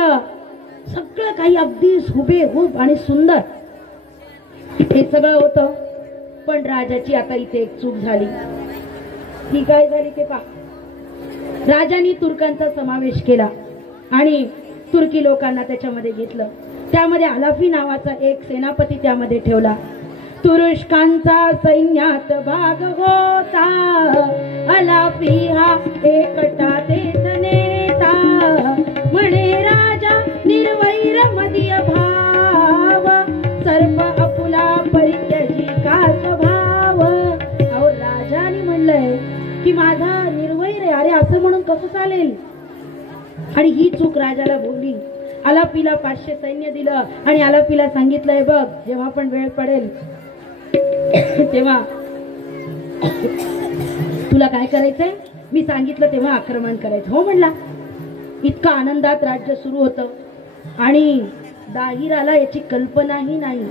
सगळं काही अगदी हुबेहूब आणि सुंदर हे सगळं होतं. पण राजाची आता इथे एक चूक झाली. ती काय झाली ते पहा. राजांनी तुर्कांचा समावेश केला आणि तुर्की लोकांना त्याच्यामध्ये घेतलं. त्यामध्ये अलाफी नावाचा एक सेनापती त्यामध्ये ठेवला. तुरुष्कांचा सैन्यात भाग होता, अलाफी हा एकटा देत नेता, म्हणे राजा निर्वैर मदीय भाव, सर्प अपुला परित्यजी का स्वभाव. अहो राजाने म्हणलंय की माझा निर्वैर आहे, अरे असं म्हणून कसं चालेल? आणि ही चूक राजाला बोलली. अलाफीला 500 सैन्य दिलं आणि अलाफीला सांगितलंय, बघ जेव्हा पण वेळ पडेल तेव्हा तुला काय करायचंय, मी सांगितलं तेव्हा आक्रमण करायचं. हो म्हणला. इतका आनंदात राज्य सुरू होतं आणि दाहिराला याची कल्पनाही नाही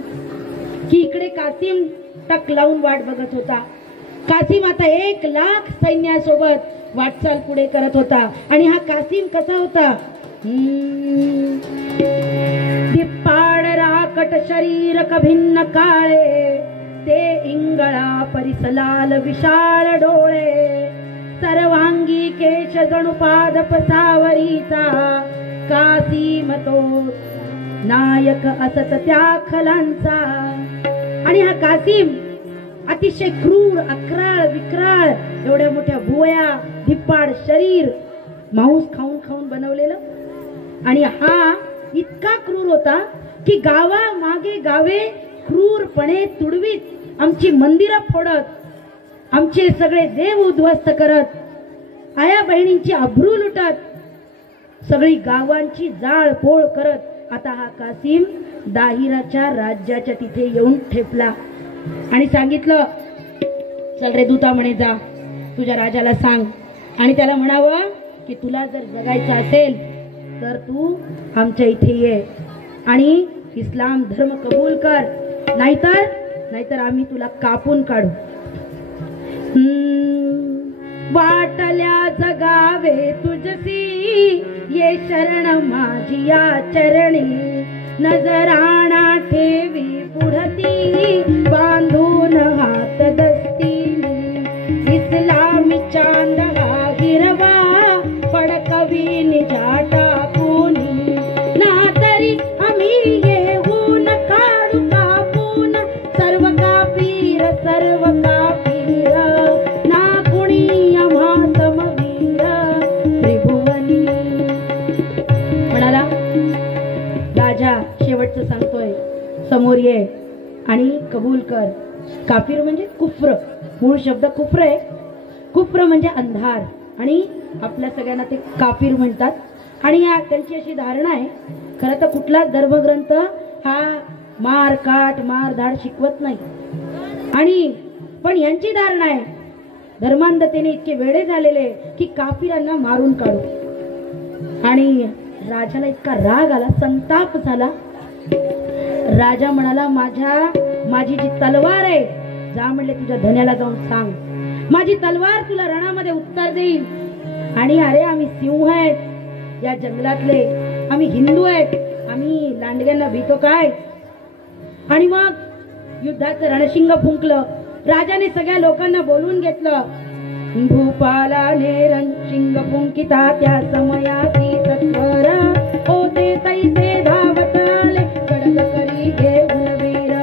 की इकडे कासिम टक लावून वाट बघत होता. कासिम आता 1 लाख सैन्यासोबत वाटचाल पुढे करत होता. आणि हा कासिम कसा होता? दिप्पाड राकट शरीर कभिन्न काळे, ते इंगळा परिसलाल विशाळ डोळे, सर्वांगी केश जणू पाद पसावरीचा, कासिम तो नायक असत त्या खलांचा. आणि हा कासिम अतिशय क्रूर, अक्राळ, विक्राळ, एवढ्या मोठ्या भुवया, धिप्पाड शरीर मांस खाऊन खाऊन बनवलेलं. आणि हा इतका क्रूर होता की गावा मागे गावे क्रूरपणे तुडवीत, आमची मंदिरं फोडत, आमचे सगळे देव उद्ध्वस्त करत, आया बहिणींची अब्रू लुटत, सगळी गावांची जाळपोळ करत आता हा कासिम दाहिराच्या राज्याच्या तिथे येऊन ठेपला आणि सांगितलं, चल रे दूता म्हणे, जा तुझ्या राजाला सांग आणि त्याला म्हणावं की तुला जर जगायचं असेल तर तू आमच्या इथे ये आणि इस्लाम धर्म कबूल कर, नाहीतर आम्ही तुला कापून काढू. वाटल्या जगावे तुझसी ये शरण माझी या चरणी, नजराणा ठेवी पुढती बांधून हात दस्तीनी, इस्लामी चांद हा हिरवा पडकवी निजा टाकूनी, ना तरी आम्ही येऊन काढू कापून सर्व कापीर ना कुणी आम्हा समवीर त्रिभुवनी. म्हणाला राजा शेवटचं सांगतोय, समोर ये आणि कबूल कर. काफिर म्हणजे कुफ्र, मूळ शब्द कुफ्र आहे. कुफ्र म्हणजे अंधार आणि आपल्या सगळ्यांना ते काफिर म्हणतात. आणि त्यांची अशी धारणा आहे, खरं तर कुठलाच धर्मग्रंथ हा मार काट मारधाड शिकवत नाही. आणि पण यांची धारणा आहे, धर्मांधतेने इतके वेडे झालेले की काफिरांना मारून काढू. आणि राजाला इतका राग आला, संताप झाला. राजा म्हणाला, माझी जी तलवार आहे, जा म्हणले तुझ्या धन्याला जाऊन सांग, माझी तलवार तुला रणामध्ये उत्तर देईल. आणि अरे आम्ही सिंह आहेत या जंगलातले, आम्ही हिंदू आहेत, आम्ही लांडग्यांना भीतो काय. आणि मग युद्धाचं रणशिंग फुंकलं. राजाने सगळ्या लोकांना बोलवून घेतलं. भूपालाने रणशिंग फुंकिता त्या समयासी सत्वर, होते तैसे धावताले कडक करी घेऊन वीर,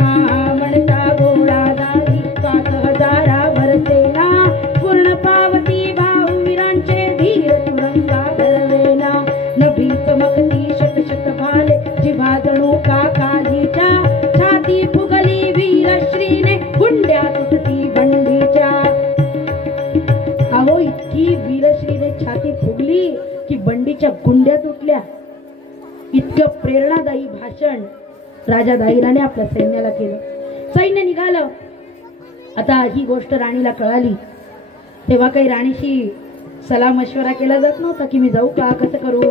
हा म्हणता घोडा जाई 5000 भरसेना, पूर्ण पावती भाऊवीरांचे धीर तुरंगा धरवेना, नभी चमकती शत शत भाले जिभा जणू काकालीच्या, छाती फुगली वीरश्रीने गुंड्या तुटती बंडीच्या. अहो इतकी वीरश्रीने छाती फुगली की बंडीच्या गुंड्या तुटल्या. इतकं प्रेरणादायी भाषण राजा दाहिराने आपल्या सैन्याला केलं. सैन्य निघालं. आता ही गोष्ट राणीला कळाली. तेव्हा काही राणीशी सलाह मशवरा केला जात नव्हता की मी जाऊ का, कसं करू.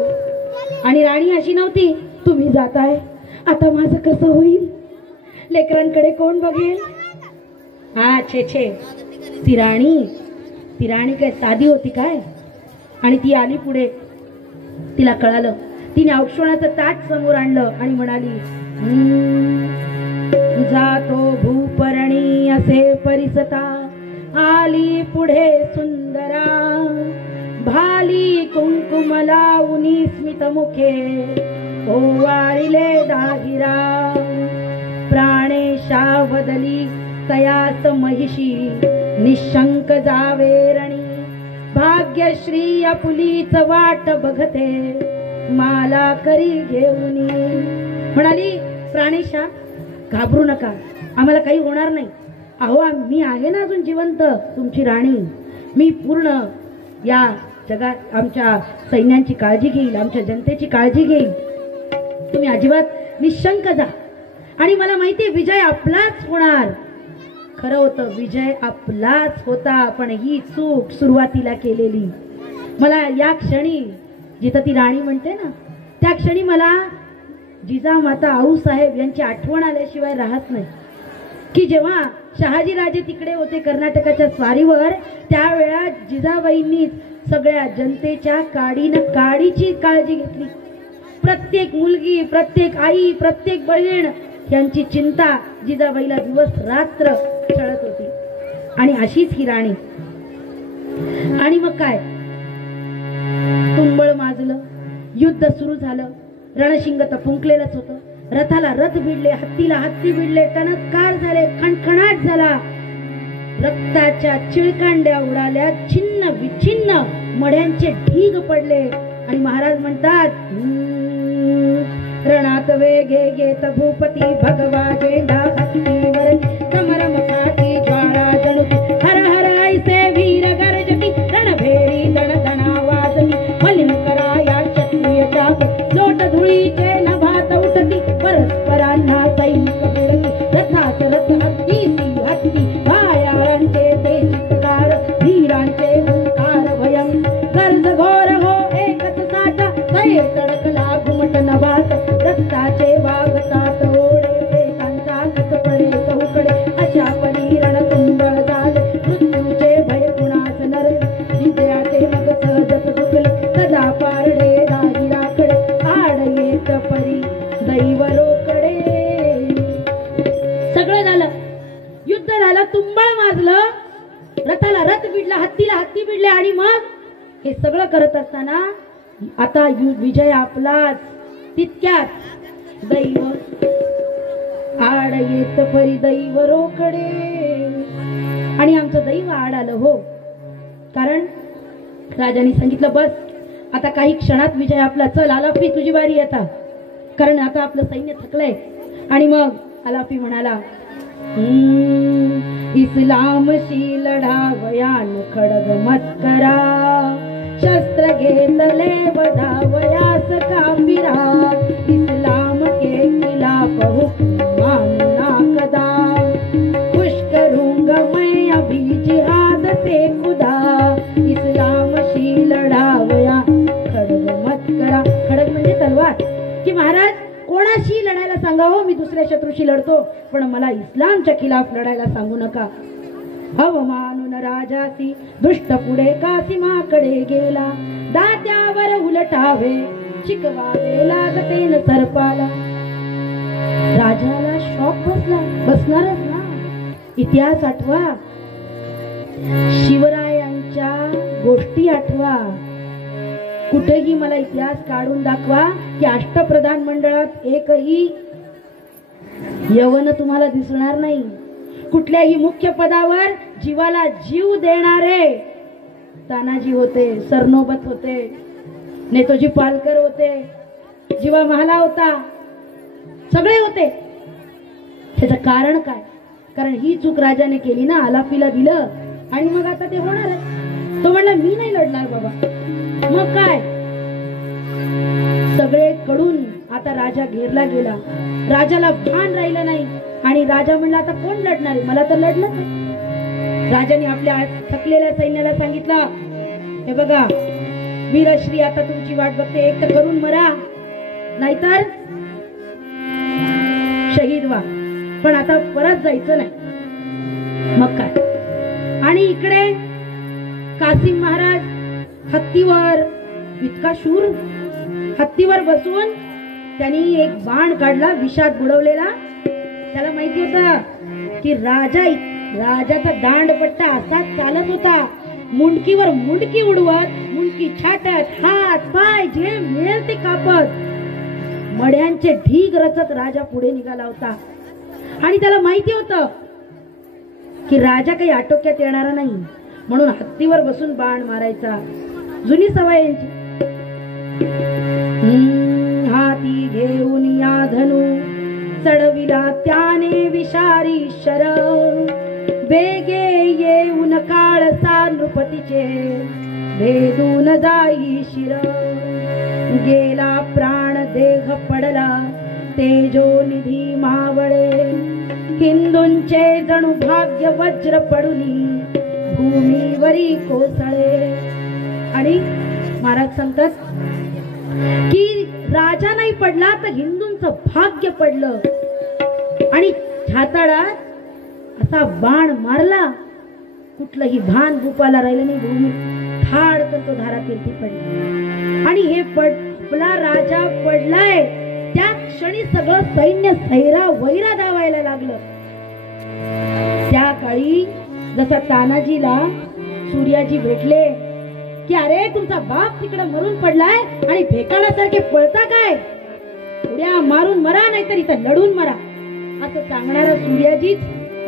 आणि राणी अशी नव्हती, तुम्ही जाताय आता माझं कसं होईल, लेकरांकडे कोण बघेल. हा छे ती राणी काय साधी होती काय. आणि ती आली पुढे. तिला कळालं. तिने औक्षणाचं ताट समोर आणलं आणि म्हणाली, जातो भूपरणी असे परिसता, आली पुढे सुंदरा, भाली कुंकुम लावूनी स्मित मुखे, ओवाळिले दागिरा, प्राणेशा बदली तयास महिषी, निशंक जावे रणी, भाग्यश्री आपुलीच वाट बघते, माला करी घेऊनी. म्हणाली, प्राणेशा घाबरू नका, आम्हाला काही होणार नाही. अहो मी आहे ना अजून जिवंत, तुमची राणी. मी पूर्ण या जगात आमच्या सैन्यांची काळजी घेईल, आमच्या जनतेची काळजी घेईल. तुम्ही अजिबात निशंक जा. आणि मला माहिती विजय आपलाच होणार. खरं होतं, विजय आपलाच होता, पण ही चूक सुरुवातीला केलेली. मला या क्षणी, जिथं ती राणी म्हणते ना, त्या क्षणी मला जिजामाता आऊसाहेब यांची आठवण आल्याशिवाय राहत नाही. की जेव्हा शहाजीराजे तिकडे होते कर्नाटकाच्या स्वारीवर, त्यावेळा जिजाबाईंनी सगळ्या जनतेच्या काडीनं काडीची काळजी घेतली. प्रत्येक मुलगी, प्रत्येक आई, प्रत्येक बहीण यांची चिंता जिजाबाईला दिवस रात्र छळत होती. आणि अशीच ही राणी. आणि मग काय, तुंबळ माजलं, युद्ध सुरू झालं. रणशिंग तर फुंकलेलंच होतं. रथाला रथ भिडले, हत्तीला हत्ती भिडले, टणत्कार झाले, खणखणाट झाला. रक्ताच्या चिळकांड्या उडाल्या, छिन्न विछिन्न मड्यांचे ढीग पडले आणि महाराज म्हणतात रणात वेगे घेत भूपती भगवा झेंडा हत्तीवर कमर मखाटी ज्वाळा जणुती हर हर ऐसे वीर गरजती रणभेरी दण दणा वाजती मलिन कराया क्षत्रिय चाप लोट धुळीचे नभात उठती परस्परांना सैनिक बुडती रथात रथ हत्ती हत्ती गायाळांचे ते चित्कार वीरांचे हुंकार भयं गर्ज घोर हो एकच साचा कै तडकला घुमट नभात रक्ताचे वागतात ओढे प्रेतांचा कसपडे चौकडे अशा परी रणकुंडळ झाले मृत्यूचे भय कुणास नर विजयाचे मग सहजच चुकले सदा पारडे राहिराकडे आड येत परी दैवरोकडे. सगळं झालं, युद्ध झालं, तुंबळ माजलं, रथाला रथ भिडला, हत्तीला हत्ती भिडले आणि मग हे सगळं करत असताना आता विजय आपलाच. तितक्यात दैव आड येत परी दैव रोकडे आणि आमचं दैव आड आलं हो. कारण राजाने सांगितलं बस आता काही क्षणात विजय आपला, चल आलाफी तुझी बारी आता, कारण आता आपलं सैन्य थकलंय. आणि मग आलाफी म्हणाला इस्लामशी लढावयान खडग मत्करा शस्त्र घेतले बधावयास कापिरा इस्लाम के खिलाफ हुक्माना कदा खुश करूंगा मैं अभी जिहाद से खुदा इस्लामशी लढावया खडग मत्करा. खडग म्हणजे तलवार. की महाराज कोणाशी लढायला सांगावं, मी दुसऱ्या शत्रूशी लढतो पण मला इस्लामच्या खिलाफ लढायला सांगू नका. अवमानून राजासी दुष्ट पुढे कासिमाकडे गेला दात्यावर उलटावे शिकवावे लागतेन सरपाला. राजाला शॉक बसला, बसणारच ना. इतिहास आठवा, शिवरायांच्या गोष्टी आठवा. कुठेही मला इतिहास काढून दाखवा की अष्टप्रधान मंडळात एकही यवन तुम्हाला दिसणार नाही. कुठल्याही मुख्य पदावर जीवाला जीव देणारे तानाजी होते, सरनोबत होते, नेताजी पालकर होते, जीवा महाला होता, सगळे होते. त्याचं कारण काय? कारण ही चूक राजाने केली ना, आलाफीला दिलं आणि मग आता ते होणार. तो म्हणला मी नाही लढणार बाबा. मग काय, सगळे कडून आता राजा घेरला गेला. राजाला भान राहिलं नाही आणि राजा म्हणला आता कोण लढणार, मला तर लढणं नाही. राजाने आपल्या थकलेल्या सैन्याला सांगितलं हे बघा वीरश्री आता तुमची वाट बघते, एक तर करून मरा नाहीतर शहीद व्हा, पण आता परत जायचं नाही. मग काय. आणि इकडे कासिम महाराज हत्तीवर, इतका शूर, हत्तीवर बसून त्यांनी एक बाण काढला विषात बुडवलेला. त्याला माहिती होतं की राजाचा दांडपट्टा असाच चालत होता, मुंडकीवर मुंडकी उडवत, मुंडकी छाटत, हात पाय जे मिळेल ते कापत, मड्यांचे ढीग रचत राजा पुढे निघाला होता. आणि त्याला माहिती होतं की राजा काही आटोक्यात येणारा नाही, म्हणून हत्तीवर बसून बाण मारायचा, जुनी सवय यांची. हाती घेऊन या धनु चढविला त्याने विषारी शर, बेगे येऊन काळसा नृपतीचे भेदून जाई शिर. गेला प्राण देह पडला तेजो निधी मावळे, हिंदूंचे जणू भाग्य वज्र पडुनी भूमीवरी कोसळे. आणि महाराज सांगतात की राजा नाही पडला तर हिंदूंचं भाग्य पडलं. आणि छाताडात असा बाण मारला, कुठलंही भान भूपाला राहिलं नाही, भूमी थाड तर तो धारातीर्थी पडला. आणि हे आपला राजा पडलाय त्या क्षणी सगळं सैन्य सैरा वैरा धावायला लागलं. त्या काळी जसा तानाजीला सूर्याजी भेटले की अरे तुमचा बाप तिकडे मरून पडलाय आणि भेकाडासारखे पळता काय, उड्या मारून मरा नाहीतर इथं लढून मरा, असं सांगणारा सूर्याजीच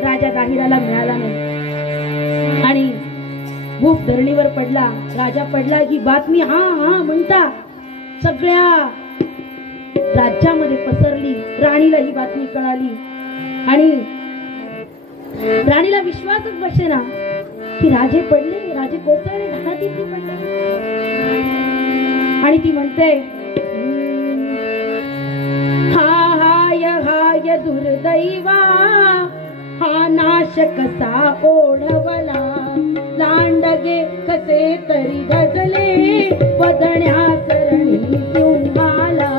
राजा दाहिराला मिळाला नाही. आणि भूप धरणीवर पडला, राजा पडला. ही बातमी हा हा म्हणता सगळ्या राज्यामध्ये पसरली. राणीला ही बातमी कळाली आणि राणीला विश्वासच बसेना की राजे पडले, राजे कोसळले, घाटातील पडले. आणि ती म्हणते, हाय हाय दुर्दैवा, हा नाश कसा ओढवला, लांडगे कसे तरी गजले, वदण्या सरणी तुम्हाला,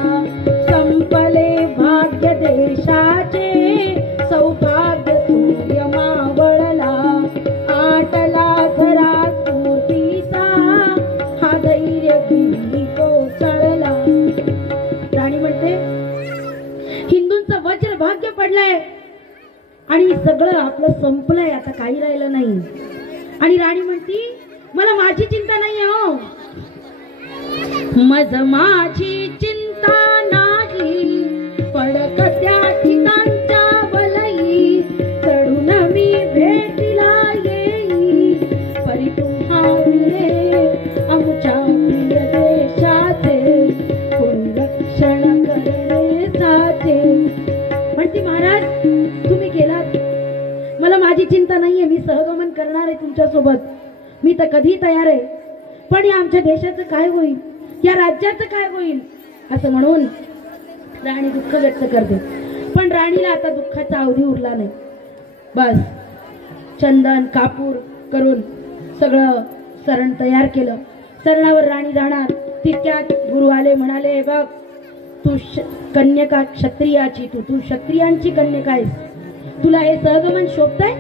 संपले भाग्य देशाचे, सौभाग्य सूर्य मावळला, आटला घरा स्फूर्तीचा, हा धैर्य किती कोसळला. राणी म्हणते, हिंदूंचं वज्र भाग्य पडलंय आणि सगळं आपलं संपलंय, आता काही राहिलं नाही. आणि राणी म्हणती, मला माझी चिंता नाही हो, माझी चिंता नाही, पडकत्या ठिकाणच्या वलई, चढून मी भेटीला येई, परी तुम्हा वीरे आमच्या वीर देशाचे, कोण रक्षण करणे साचे. म्हणती, महाराज तुम्ही गेलात, मला माझी चिंता नाहीये, मी सहगमन करणार आहे तुमच्या सोबत, मी तर कधी तयार आहे. पण या आमच्या देशाचं काय होईल, या राज्याचं काय होईल, असं म्हणून राणी दुःख व्यक्त करते. पण राणीला आता दुःखाचा अवधी उरला नाही. बस चंदन कापूर करून सगळं सरण तयार केलं. सरणावर राणी जाणार तितक्यात गुरु आले, म्हणाले, बघ तू कन्यका क्षत्रियाची, तू क्षत्रियांची कन्यका आहेस, तुला हे सहगमन शोभतंय.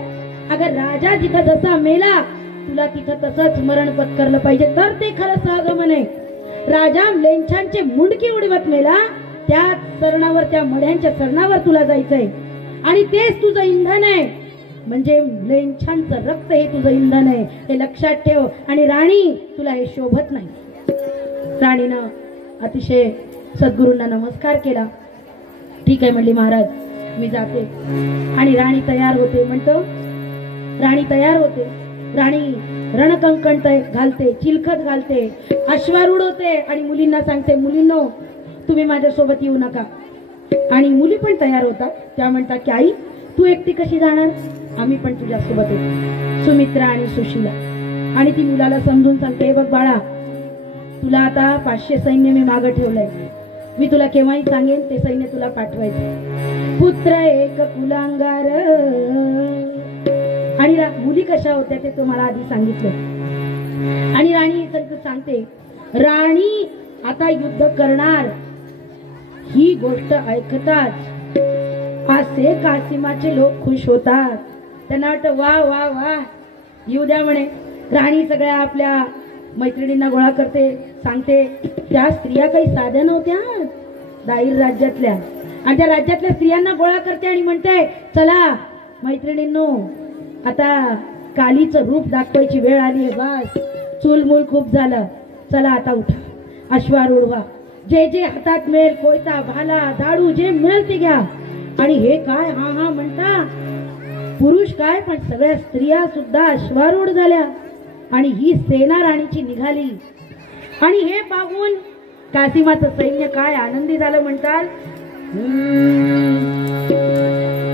अगर राजा जिथं जसा मेला तुला तिथं तसंच मरण पत्करलं पाहिजे, तर ते खरं सहगमन आहे. राजा लेंछांचे मुंडकी उडवत मेला, त्या सरणावर, त्या मड्यांच्या सरणावर तुला जायचंय आणि तेच तुझं इंधन आहे. म्हणजे लेंछांचं रक्त हे तुझं इंधन आहे, हे लक्षात ठेव. आणि राणी तुला हे शोभत नाही. राणीनं अतिशय सद्गुरूंना नमस्कार केला. ठीक आहे म्हणली, महाराज मी जाते. आणि राणी तयार होते. म्हणतो राणी तयार होते. राणी रणकंकण घालते, चिलखत घालते, अश्वारूढ होते आणि मुलींना सांगते, मुलींनो तुम्ही माझ्यासोबत येऊ नका. आणि मुली पण तयार होतात. त्या म्हणतात की आई तू एकटी कशी जाणार, आम्ही पण तुझ्यासोबत येतो, सुमित्रा आणि सुशीला. आणि ती मुलाला समजून सांगते, हे बघ बाळा, तुला आता 500 सैन्य मी मागं ठेवलंय, मी तुला केव्हाही सांगेन ते सैन्य तुला पाठवायचं. पुत्र एक कुलांगार. आणि मुली कशा होत्या ते तुम्हाला आधी सांगितलं. आणि राणी सांगते, राणी आता युद्ध करणार ही गोष्ट ऐकताच असे कासिमाचे लोक खुश होतात. त्यांना वाटतं वा वा वा येऊ द्या म्हणे. राणी सगळ्या आपल्या मैत्रिणींना गोळा करते, सांगते त्या स्त्रिया काही साध्या नव्हत्या दाईर राज्यातल्या, आणि त्या राज्यातल्या स्त्रियांना गोळा करते आणि म्हणते, चला मैत्रिणींनो आता कालीचं रूप दाखवायची वेळ आली आहे, बस चूलमूल खूप झालं, चला आता उठा, अश्वारूढ व्हा, जे जे हातात मिळेल कोयता भाला दाडू जे मिळेल ते घ्या. आणि हे काय हा हा म्हणता, पुरुष काय पण सगळ्या स्त्रिया सुद्धा अश्वारूढ झाल्या आणि ही सेना राणीची निघाली. आणि हे पाहून कासिमाचं सैन्य काय आनंदी झालं. म्हणतात,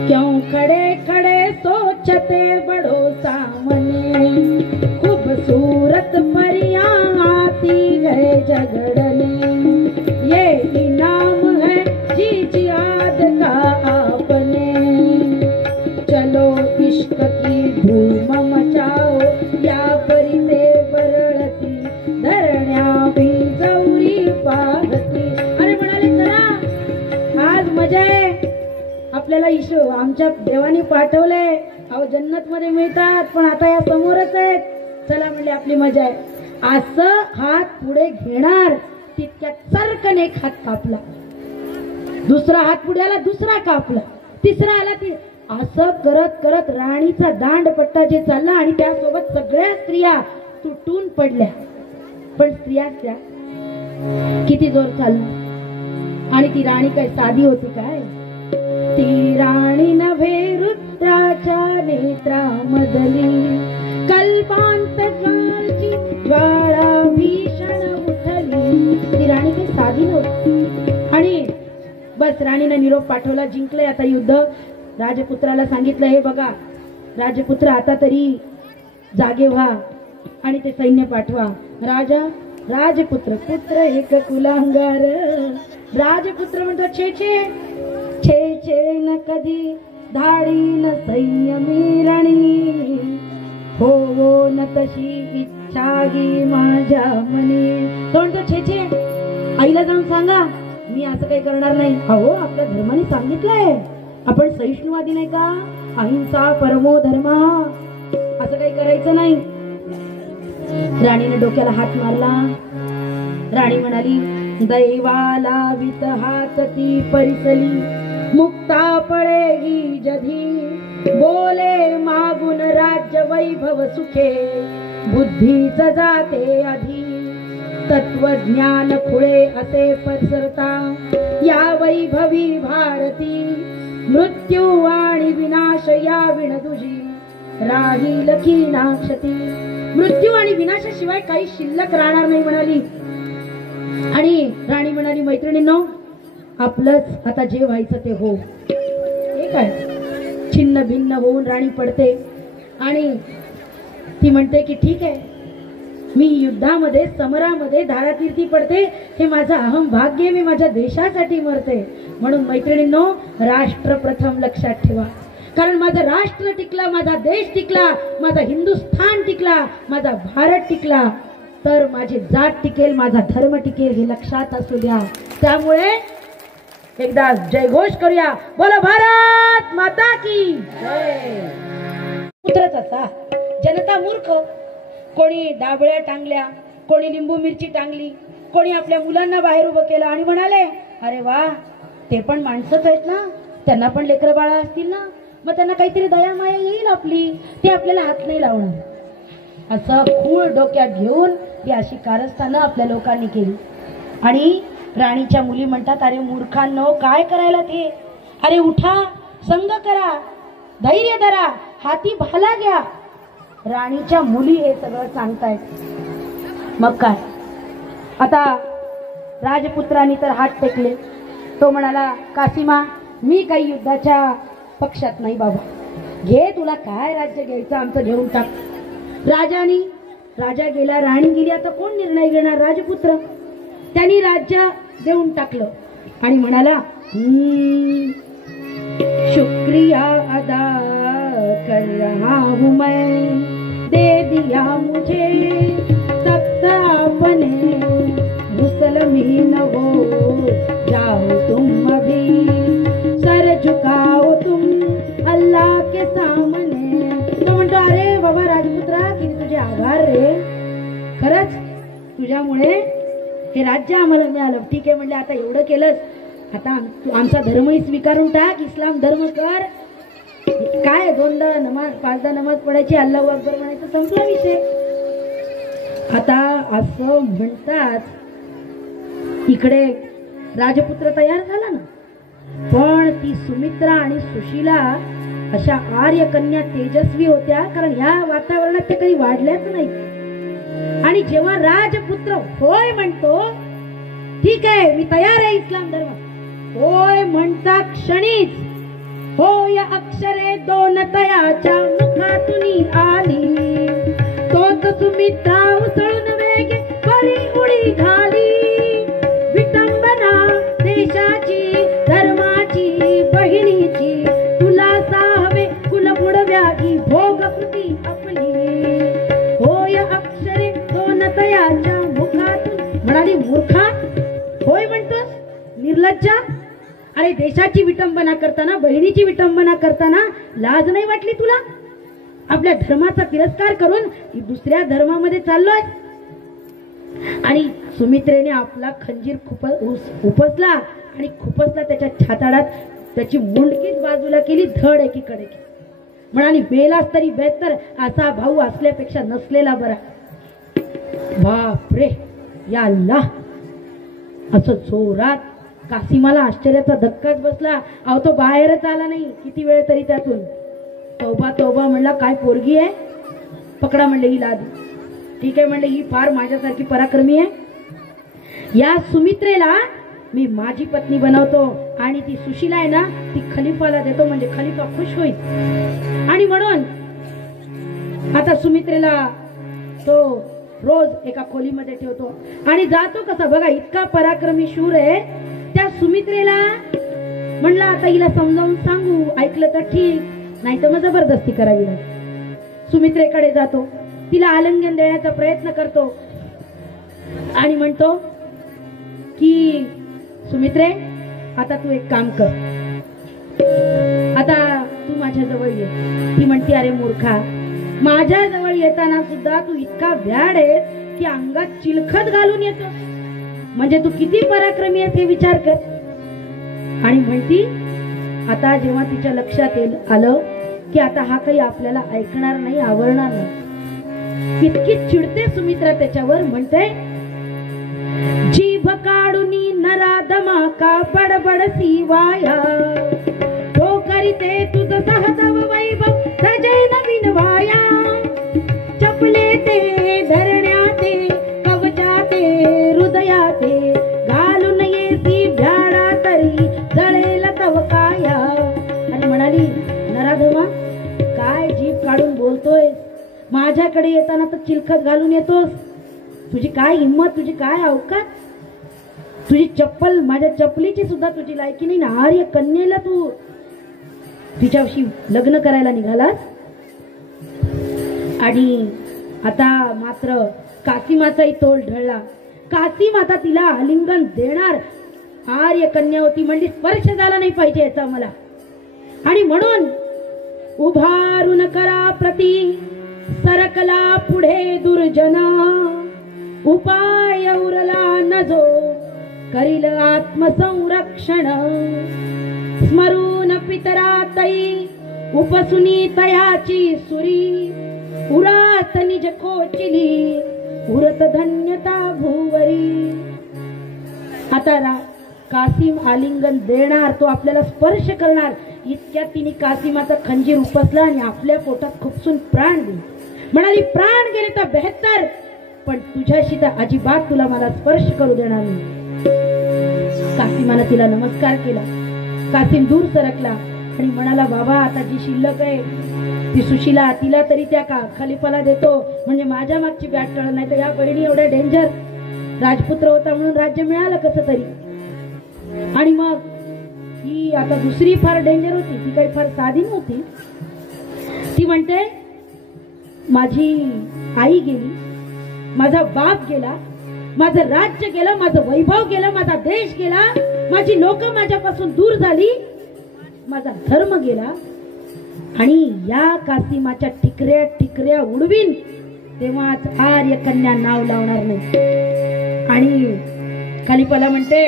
क्यों खड़े खड़े सोचते बड़ो सामने, खूबसूरत परियां आती है झगड़ने, ये इनाम है जी जिहाद का आपने, चलो इश्क की धूम मचाओ या परी से बरळती, धरण्या भी जौरी पाहती. अरे म्हणाले चला आज मजा आहे, आपल्याला ईशो आमच्या देवानी पाठवलंय, अहो जन्नत मध्ये मिळतात पण आता या समोरच आहेत, चला म्हणले आपली मजा आहे. असं हात पुढे घेणार तितक्यात सरकन एक हात कापला, दुसरा हात पुढे आला, दुसरा कापला, तिसरा आला, असं करत करत राणीचा दांडपट्टा जे चालला आणि त्यासोबत सगळ्या स्त्रिया तुटून पडल्या. पण स्त्रिया त्या किती जोर चालला. आणि ती राणी काय साधी होती काय, ती राणी नव्हे रुद्राच्या नेत्रामधली, कल्पांत बस राणीने निरोप पाठवला, जिंकलंय आता युद्ध. राजपुत्राला सांगितलं, हे बघा राजपुत्र, आता तरी जागे व्हा आणि ते सैन्य पाठवा. राजपुत्र पुत्र एक कुलांगार. राजपुत्र म्हणतो, छे छे छे छे न कधी धाडी न संयमी राणी, हो न तशी इच्छा गी माझ्या मनी. तो म्हणतो, छे छे, आईला जाऊन सांगा मी असं काही करणार नाही. अहो, आपल्या धर्माने सांगितलंय, आपण सहिष्णुवादी नाही का, अहिंसा परमो धर्म, असं काही करायचं नाही. राणीने डोक्याला हात मारला. राणी म्हणाली, दैवाला वित हात ती परिसली, मुक्ता पळेगी जधी, बोले मागून राज्य वैभव सुखे, बुद्धीच जाते आधी. तत्वज्ञान खुळे असे पसरता या वैभवी भारती, मृत्यू आणि विनाश या विण तुझी राहील क्षीणाक्षती. मृत्यू आणि विनाशाशिवाय काही शिल्लक राहणार नाही म्हणाली. आणि राणी म्हणाली, मैत्रिणींनो, आपलंच आता जे व्हायचं ते हो. हे काय, छिन्न भिन्न होऊन राणी पडते आणि ती म्हणते की ठीक आहे, मी युद्धामध्ये समरामध्ये धारातीर्थी पडते, हे माझं अहम भाग्य, मी माझ्या देशासाठी मरते. म्हणून मैत्रिणींनो, राष्ट्र प्रथम लक्षात ठेवा. कारण माझं राष्ट्र टिकला, माझा देश टिकला, माझा हिंदुस्थान टिकला, माझा भारत टिकला, तर माझी जात टिकेल, माझा धर्म टिकेल, हे लक्षात असू द्या. त्यामुळे एकदा जयघोष करूया, बोलो भारत माता की जय. पुत्रच असा, जनता मूर्ख. कोणी डाबळ्या टांगल्या, कोणी लिंबू मिरची टांगली, कोणी आपल्या मुलांना बाहेर उभं केलं आणि म्हणाले, अरे वा, ते पण माणसंच आहेत ना, त्यांना पण लेकरं बाळा असतील ना, मग त्यांना काहीतरी दया माया येईल आपली, ते आपल्याला हात नाही लावणार. असं खूळ डोक्यात घेऊन ही अशी कारस्थानं आपल्या लोकांनी केली. आणि राणीच्या मुली म्हणतात, अरे मूर्खांनो, काय करायला ते, अरे उठा, संग करा, धैर्य धरा, हाती भाला घ्या. राणीच्या मुली हे सगळं सांगतायत. मग काय, आता राजपुत्रांनी तर हात टेकले. तो म्हणाला, कासिमा, मी काही युद्धाच्या पक्षात नाही बाबा, घे, तुला काय राज्य घ्यायचं आमचं घेऊन टाक. राजा गेला, राणी गेली, आता कोण निर्णय घेणार, राजपुत्र. त्यांनी राज्य देऊन टाकलं आणि म्हणाला, शुक्रिया अदा कर रहा हूं मैं, दे दिया मुझे तख्त आपने, मुसलमान हो जाओ तुम अभी, सर झुकाओ तुम अल्लाह के सामने. तो म्हणतो, अरे बाबा राजपुत्रा, किती तुझे आभार रे, खरंच तुझ्यामुळे हे राज्य आम्हाला मिळालं. ठीक आहे म्हणले, आता एवढं केलंस, आता आमचा धर्मही स्वीकारून टाक, इस्लाम धर्म कर. काय, 2दा नमाज 5दा नमाज पडायची, अल्लाहू अकबर म्हणायचं, संपला विषय. आता असं म्हणतात, इकडे राजपुत्र तयार झाला ना, पण ती सुमित्रा आणि सुशीला अशा आर्य कन्या तेजस्वी होत्या, कारण ह्या वातावरणात ते काही वाढल्याच नाही. आणि जेव्हा राजपुत्र होय म्हणतो, ठीक आहे मी तयार आहे इस्लाम धर्म, होय म्हणता क्षणीच होय अक्षरे 2 तयाच्या मुखातून आली, तोच सुमित्रा उसळून वेगे परी उडी घाली. विटंबना देशाची, धर्माची, बहिणीची, तुला साहवे कुल बुडव्यागी भोग कृती आपली, होय अक्षरे 2 तयाच्या मुखातून. म्हणाली, मूर्खा, होय म्हणतोस, निर्लज्जा. अरे देशाची विटंबना करताना, बहिणीची विटंबना करताना लाज नाही वाटली तुला? आपल्या धर्माचा तिरस्कार करून दुसऱ्या धर्मामध्ये चाललोय. आणि सुमित्रेने आपला खंजीर उपसला आणि खुपसला त्याच्या छाताडात, त्याची मुंडकीच बाजूला केली, धड एकीकडे केली. म्हणाली, बेलास तरी बेहतर, असा भाऊ असल्यापेक्षा नसलेला बरा. बापरे, या अल्लाह. असं जोरात कासिमाला आश्चर्याचा धक्काच बसला. अहो, तो बाहेरच आला नाही किती वेळ तरी त्यातून. तौबा तौबा म्हणला, काय पोरगी आहे, पकडा म्हणले हिला आधी. ठीक आहे म्हणले, ही फार माझ्यासारखी पराक्रमी आहे. या सुमित्रेला मी माझी पत्नी बनवतो आणि ती सुशीला आहे ना ती खलिफाला देतो, म्हणजे खलिफा खुश होईल. आणि म्हणून आता सुमित्रेला तो रोज एका खोलीमध्ये ठेवतो आणि जातो कसा बघा, इतका पराक्रमी शूर आहे. त्या सुमित्रेला म्हणलं आता हिला समजावून सांगू, ऐकलं तर ठीक, नाही तर मग जबरदस्ती करावी लागेल. सुमित्रेकडे जातो, तिला आलिंगन देण्याचा प्रयत्न करतो आणि म्हणतो की सुमित्रे आता तू एक काम कर, आता तू माझ्या जवळ ये. ती म्हणते अरे मूर्खा, माझ्या जवळ येताना सुद्धा तू इतका भ्याड आहे की अंगात चिलखत घालून येतो, म्हणजे तू किती पराक्रमी आहेस हे विचार कर. आणि म्हणती आता जेव्हा तिच्या लक्षात आलं की आता हा काही आपल्याला ऐकणार नाही, आवरणार नाही, इतकी चिडते सुमित्रा त्याच्यावर. म्हणते जीभ काढुनी नराधमा का बडबडसी वाया, तो करीते तुझ सहतव वैभव सजय नवीन वाया, चपले ते धरण्याते कवचाते हृदयाते, घालून येसी भ्याडा तरी जळेल तव काया. आणि म्हणाली नराधमा, काय जीभ काढून बोलतोय, माझ्याकडे येताना तर चिलखत घालून येतोस, तुझी काय हिंमत, तुझी काय अवकात, तुझी चप्पल, माझ्या चपलीची सुद्धा तुझी लायकी नाही ना, आर्य कन्येला तू तिच्याशी लग्न करायला निघालास. आणि आता मात्र कासीमाचाही तोल ढळला. कासीम आता तिला आलिंगन देणार, आर्य कन्या होती, म्हणजे स्पर्श झाला नाही पाहिजे याचा मला. आणि म्हणून उभारून करा प्रती सरकला पुढे दुर्जन, उपाय उरला न जो करील आत्मसंरक्षण, स्मरून पितरातई उपसुनी तयाची सुरी, उरात निज खोचिली उरत धन्यता भूवरी. आता कासीम आलिंगन देणार, तो आपल्याला स्पर्श करणार. इतक्यात तिने कासीमाचा खंजीर उपसला आणि आपल्या पोटात खुपसून प्राण दिले. म्हणाली प्राण गेले तर बेहत्तर, पण तुझ्याशी तर अजिबात तुला मला स्पर्श करू देणार नाही. कासीमानं तिला नमस्कार केला. कासीम दूर सरकला आणि म्हणाला बाबा आता जी शिल्लक आहे ती सुशीला, तिला तरी त्या खलिफाला देतो, म्हणजे माझ्या मागची बॅट टळ, नाही तर या बहिणी एवढ्या डेंजर, राजपुत्र होता म्हणून राज्य मिळालं कसं तरी. आणि मग ही आता दुसरी फार डेंजर होती, ती काही फार साधी नव्हती. ती म्हणते माझी आई गेली, माझा बाप गेला, माझं राज्य गेलं, माझं वैभव गेलं, माझा देश गेला, माझी लोक माझ्यापासून दूर झाली, माझा धर्म गेला, आणि या कासीमाच्या टिकऱ्या टिकऱ्या उडवीन तेव्हाच आर्य कन्या नाव लावणार नाही. आणि खलिफाला म्हणते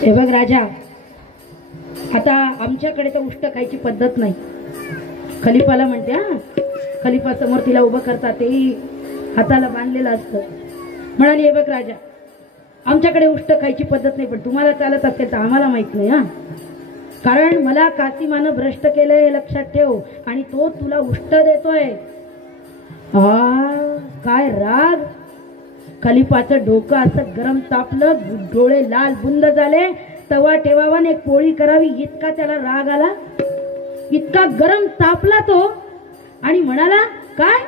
हे बघ राजा, आता आमच्याकडे तर उष्ट खायची पद्धत नाही. खलिफाला म्हणते हा, खलिफा समोर तिला उभं करतात, तेही हाताला बांधलेलं असतं. म्हणाली हे बघ राजा, आमच्याकडे उष्ट खायची पद्धत नाही, पण तुम्हाला चालत असेल तर आम्हाला माहित नाही हा, कारण मला कासीमानं भ्रष्ट केलंय हे लक्षात ठेव, आणि तो तुला उष्ट देतोय. काय राग. खलिफाचं डोकं असं गरम तापलं, डोळे लाल बुंद झाले. तवा ठेवावा एक पोळी करावी इतका त्याला राग आला, इतका गरम तापला तो. आणि म्हणाला काय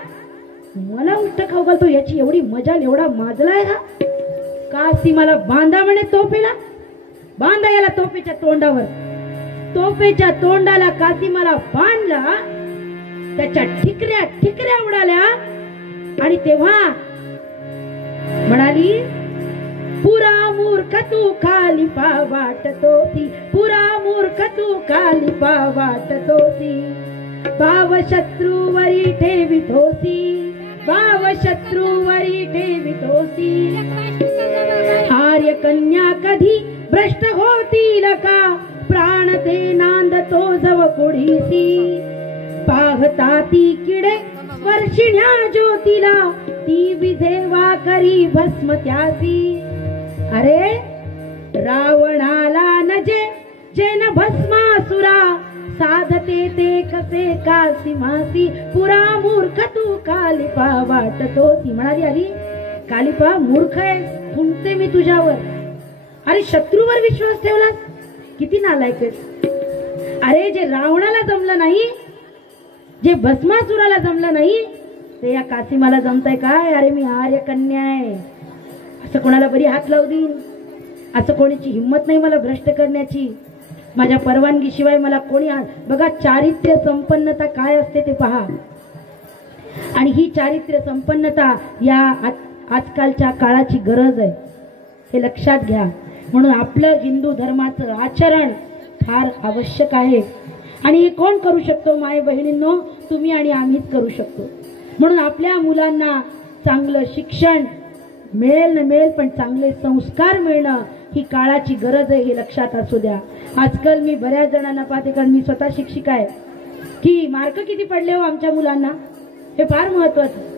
मला उष्ट खाऊ घालतो, याची एवढी मजा, एवढा माजलाय हा. कासीमाला बांधा म्हणे तोफेला, बांधा याला तोफेच्या तोंडावर. तोफेच्या तोंडाला कासीमाला बांधला, त्याच्या ठिकऱ्या ठिकऱ्या उडाल्या. आणि तेव्हा म्हणाली पुरा मूर्ख तू खलिफा वाटतोसी, पुरा मूर्ख तू खलिफा वाटतोसी, भाव शत्रूवरी ठेवितोसी, भाव शत्रूवरी ठेवितोसी. आर्य कन्या कधी भ्रष्ट होतील का, प्राण ते नांदतो जव कुडीसी, पाहता ती किडे वर्षिण्या ज्योतीला, ती विझेवा करी भस्म त्यासी. अरे रावणाला नजे जेन भस्मासुरा, साधते ते कसे कासीमासी, पुरा मूर्ख तू खलिफा वाटतोसी. म्हणाली आली कालिपा मूर्ख आहे, फुंकते मी तुझ्यावर. अरे शत्रूवर विश्वास ठेवला, किती नालायक आहेस. अरे जे रावणाला जमलं नाही, जे भस्मासुराला जमलं नाही, ते या कासिमाला जमतंय काय. अरे मी आर्य कन्या आहे, असं कोणाला बरी हात लावू देईन, असं कोणाची हिंमत नाही मला भ्रष्ट करण्याची. माझ्या परवानगीशिवाय मला कोणी बघा चारित्र्य संपन्नता काय असते ते पहा. आणि ही चारित्र्य संपन्नता या आजकालच्या काळाची गरज आहे, हे लक्षात घ्या. म्हणून आपलं हिंदू धर्माचं आचरण फार आवश्यक आहे. आणि हे कोण करू शकतो माय बहिणींनो, तुम्ही आणि आम्हीच करू शकतो. म्हणून आपल्या मुलांना चांगलं शिक्षण मिळेल न मिळेल, पण चांगले संस्कार मिळणं ही काळाची गरज आहे, हे लक्षात असू द्या. आजकाल मी बऱ्याच जणांना पाहते, कारण मी स्वतः शिक्षिका आहे, की मार्क किती पडले हो आमच्या मुलांना, हे फार महत्वाचं.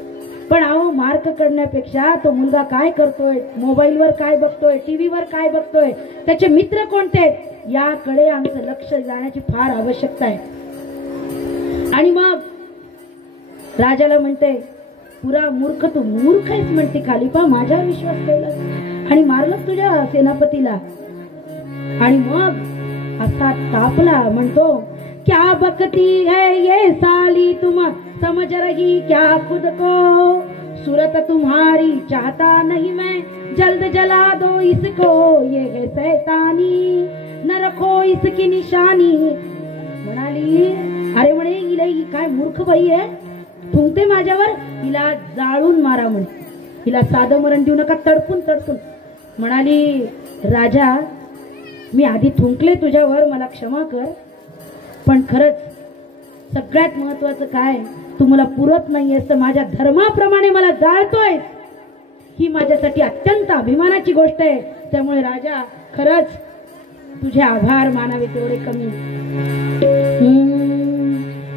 पण अहो मार्क करण्यापेक्षा तो मुलगा काय करतोय, मोबाईलवर काय बघतोय, टीव्हीवर काय बघतोय, त्याचे मित्र कोणते आहेत, याकडे आमचं लक्ष जाण्याची फार आवश्यकता आहे. आणि मग राजाला म्हणते, पुरा मूर्ख, तू मूर्ख आहेस म्हणते कालिपा, माझ्यावर विश्वास ठेवला आणि मारलं तुझ्या सेनापतीला. आणि मग असा तापला, म्हणतो क्या बकती है ये साली, तुम समझ रही क्या खुद को, सूरत तुम्हारी चाहता नहीं मैं, जल्द जला दो इसको, ये है शैतानी, न रखो इसकी निशानी. म्हणाली, अरे म्हणे हिला ही काय मूर्ख बाई आहे, फुंकते माझ्यावर, हिला जाळून मारा म्हणे, हिला साधं मरण देऊ नका, तडपून तडपून. म्हणाली, राजा मी आधी थुंकले तुझ्यावर, मला क्षमा कर, पण खरंच सगळ्यात महत्वाचं काय, तू मला पुरत नाहीयेस, तर माझ्या धर्माप्रमाणे मला जाळतोय, ही माझ्यासाठी अत्यंत अभिमानाची गोष्ट आहे. त्यामुळे राजा खरंच तुझे आभार मानावे तेवढे कमी.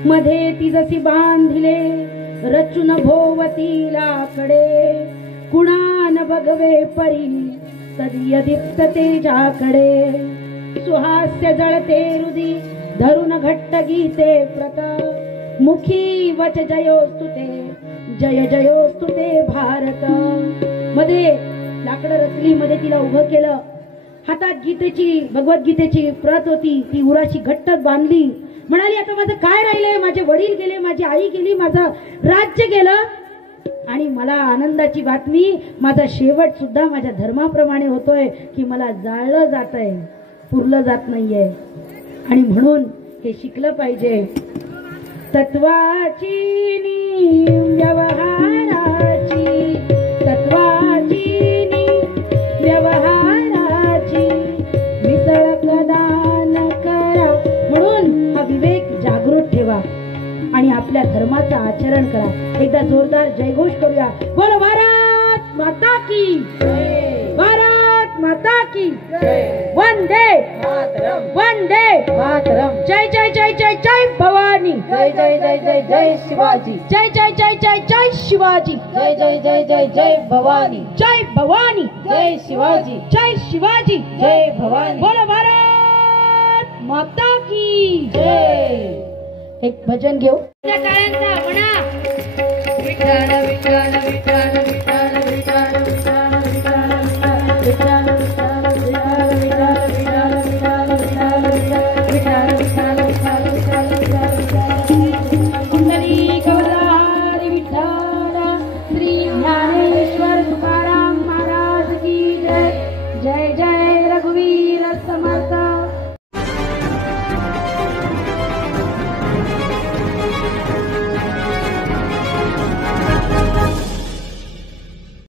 मध्ये ती जशी बांधिले रचून भोवतीला कडे, कुणान बघवे परी तदीय दीप्त तेजाकडे, सुहास्य जळते हृदी धरून घट्ट गीते प्रत, मुखी वच जयोस्तुते, जय जयोस्तुते भारत. मध्ये लाकडं रचली, मध्ये तिला उभं केलं, हातात गीतेची भगवद्गीतेची प्रत होती, ती उराशी घट्ट बांधली. म्हणाली, आता माझं काय राहिलंय, माझे वडील गेले, माझी आई गेली, माझं राज्य गेलं, आणि मला आनंदाची बातमी, माझा शेवट सुद्धा माझ्या धर्माप्रमाणे होतोय, की मला जाळलं जात आहे, पुरलं जात नाहीये. आणि म्हणून हे शिकलं पाहिजे. तत्वाची व्यवहाराची, तत्वाची व्यवहाराची, मिसळ कदान करा. म्हणून हा विवेक जागृत ठेवा आणि आपल्या धर्माचं आचरण करा. एकदा जोरदार जयघोष करूया. बोलो भारत माता की जय, भारत माता की जय, वंदे मातरम, वंदे मातरम, जय जय जय जय जय भवानी, जय जय जय जय जय शिवाजी, जय जय जय जय जय शिवाजी, जय जय जय जय जय भवानी, जय भवानी, जय शिवाजी, जय शिवाजी, जय भवानी. बोलो भारत माता की जय. एक भजन घेऊ. टाळ्यांचा म्हणा, विठ्ठल विठ्ठल विठ्ठल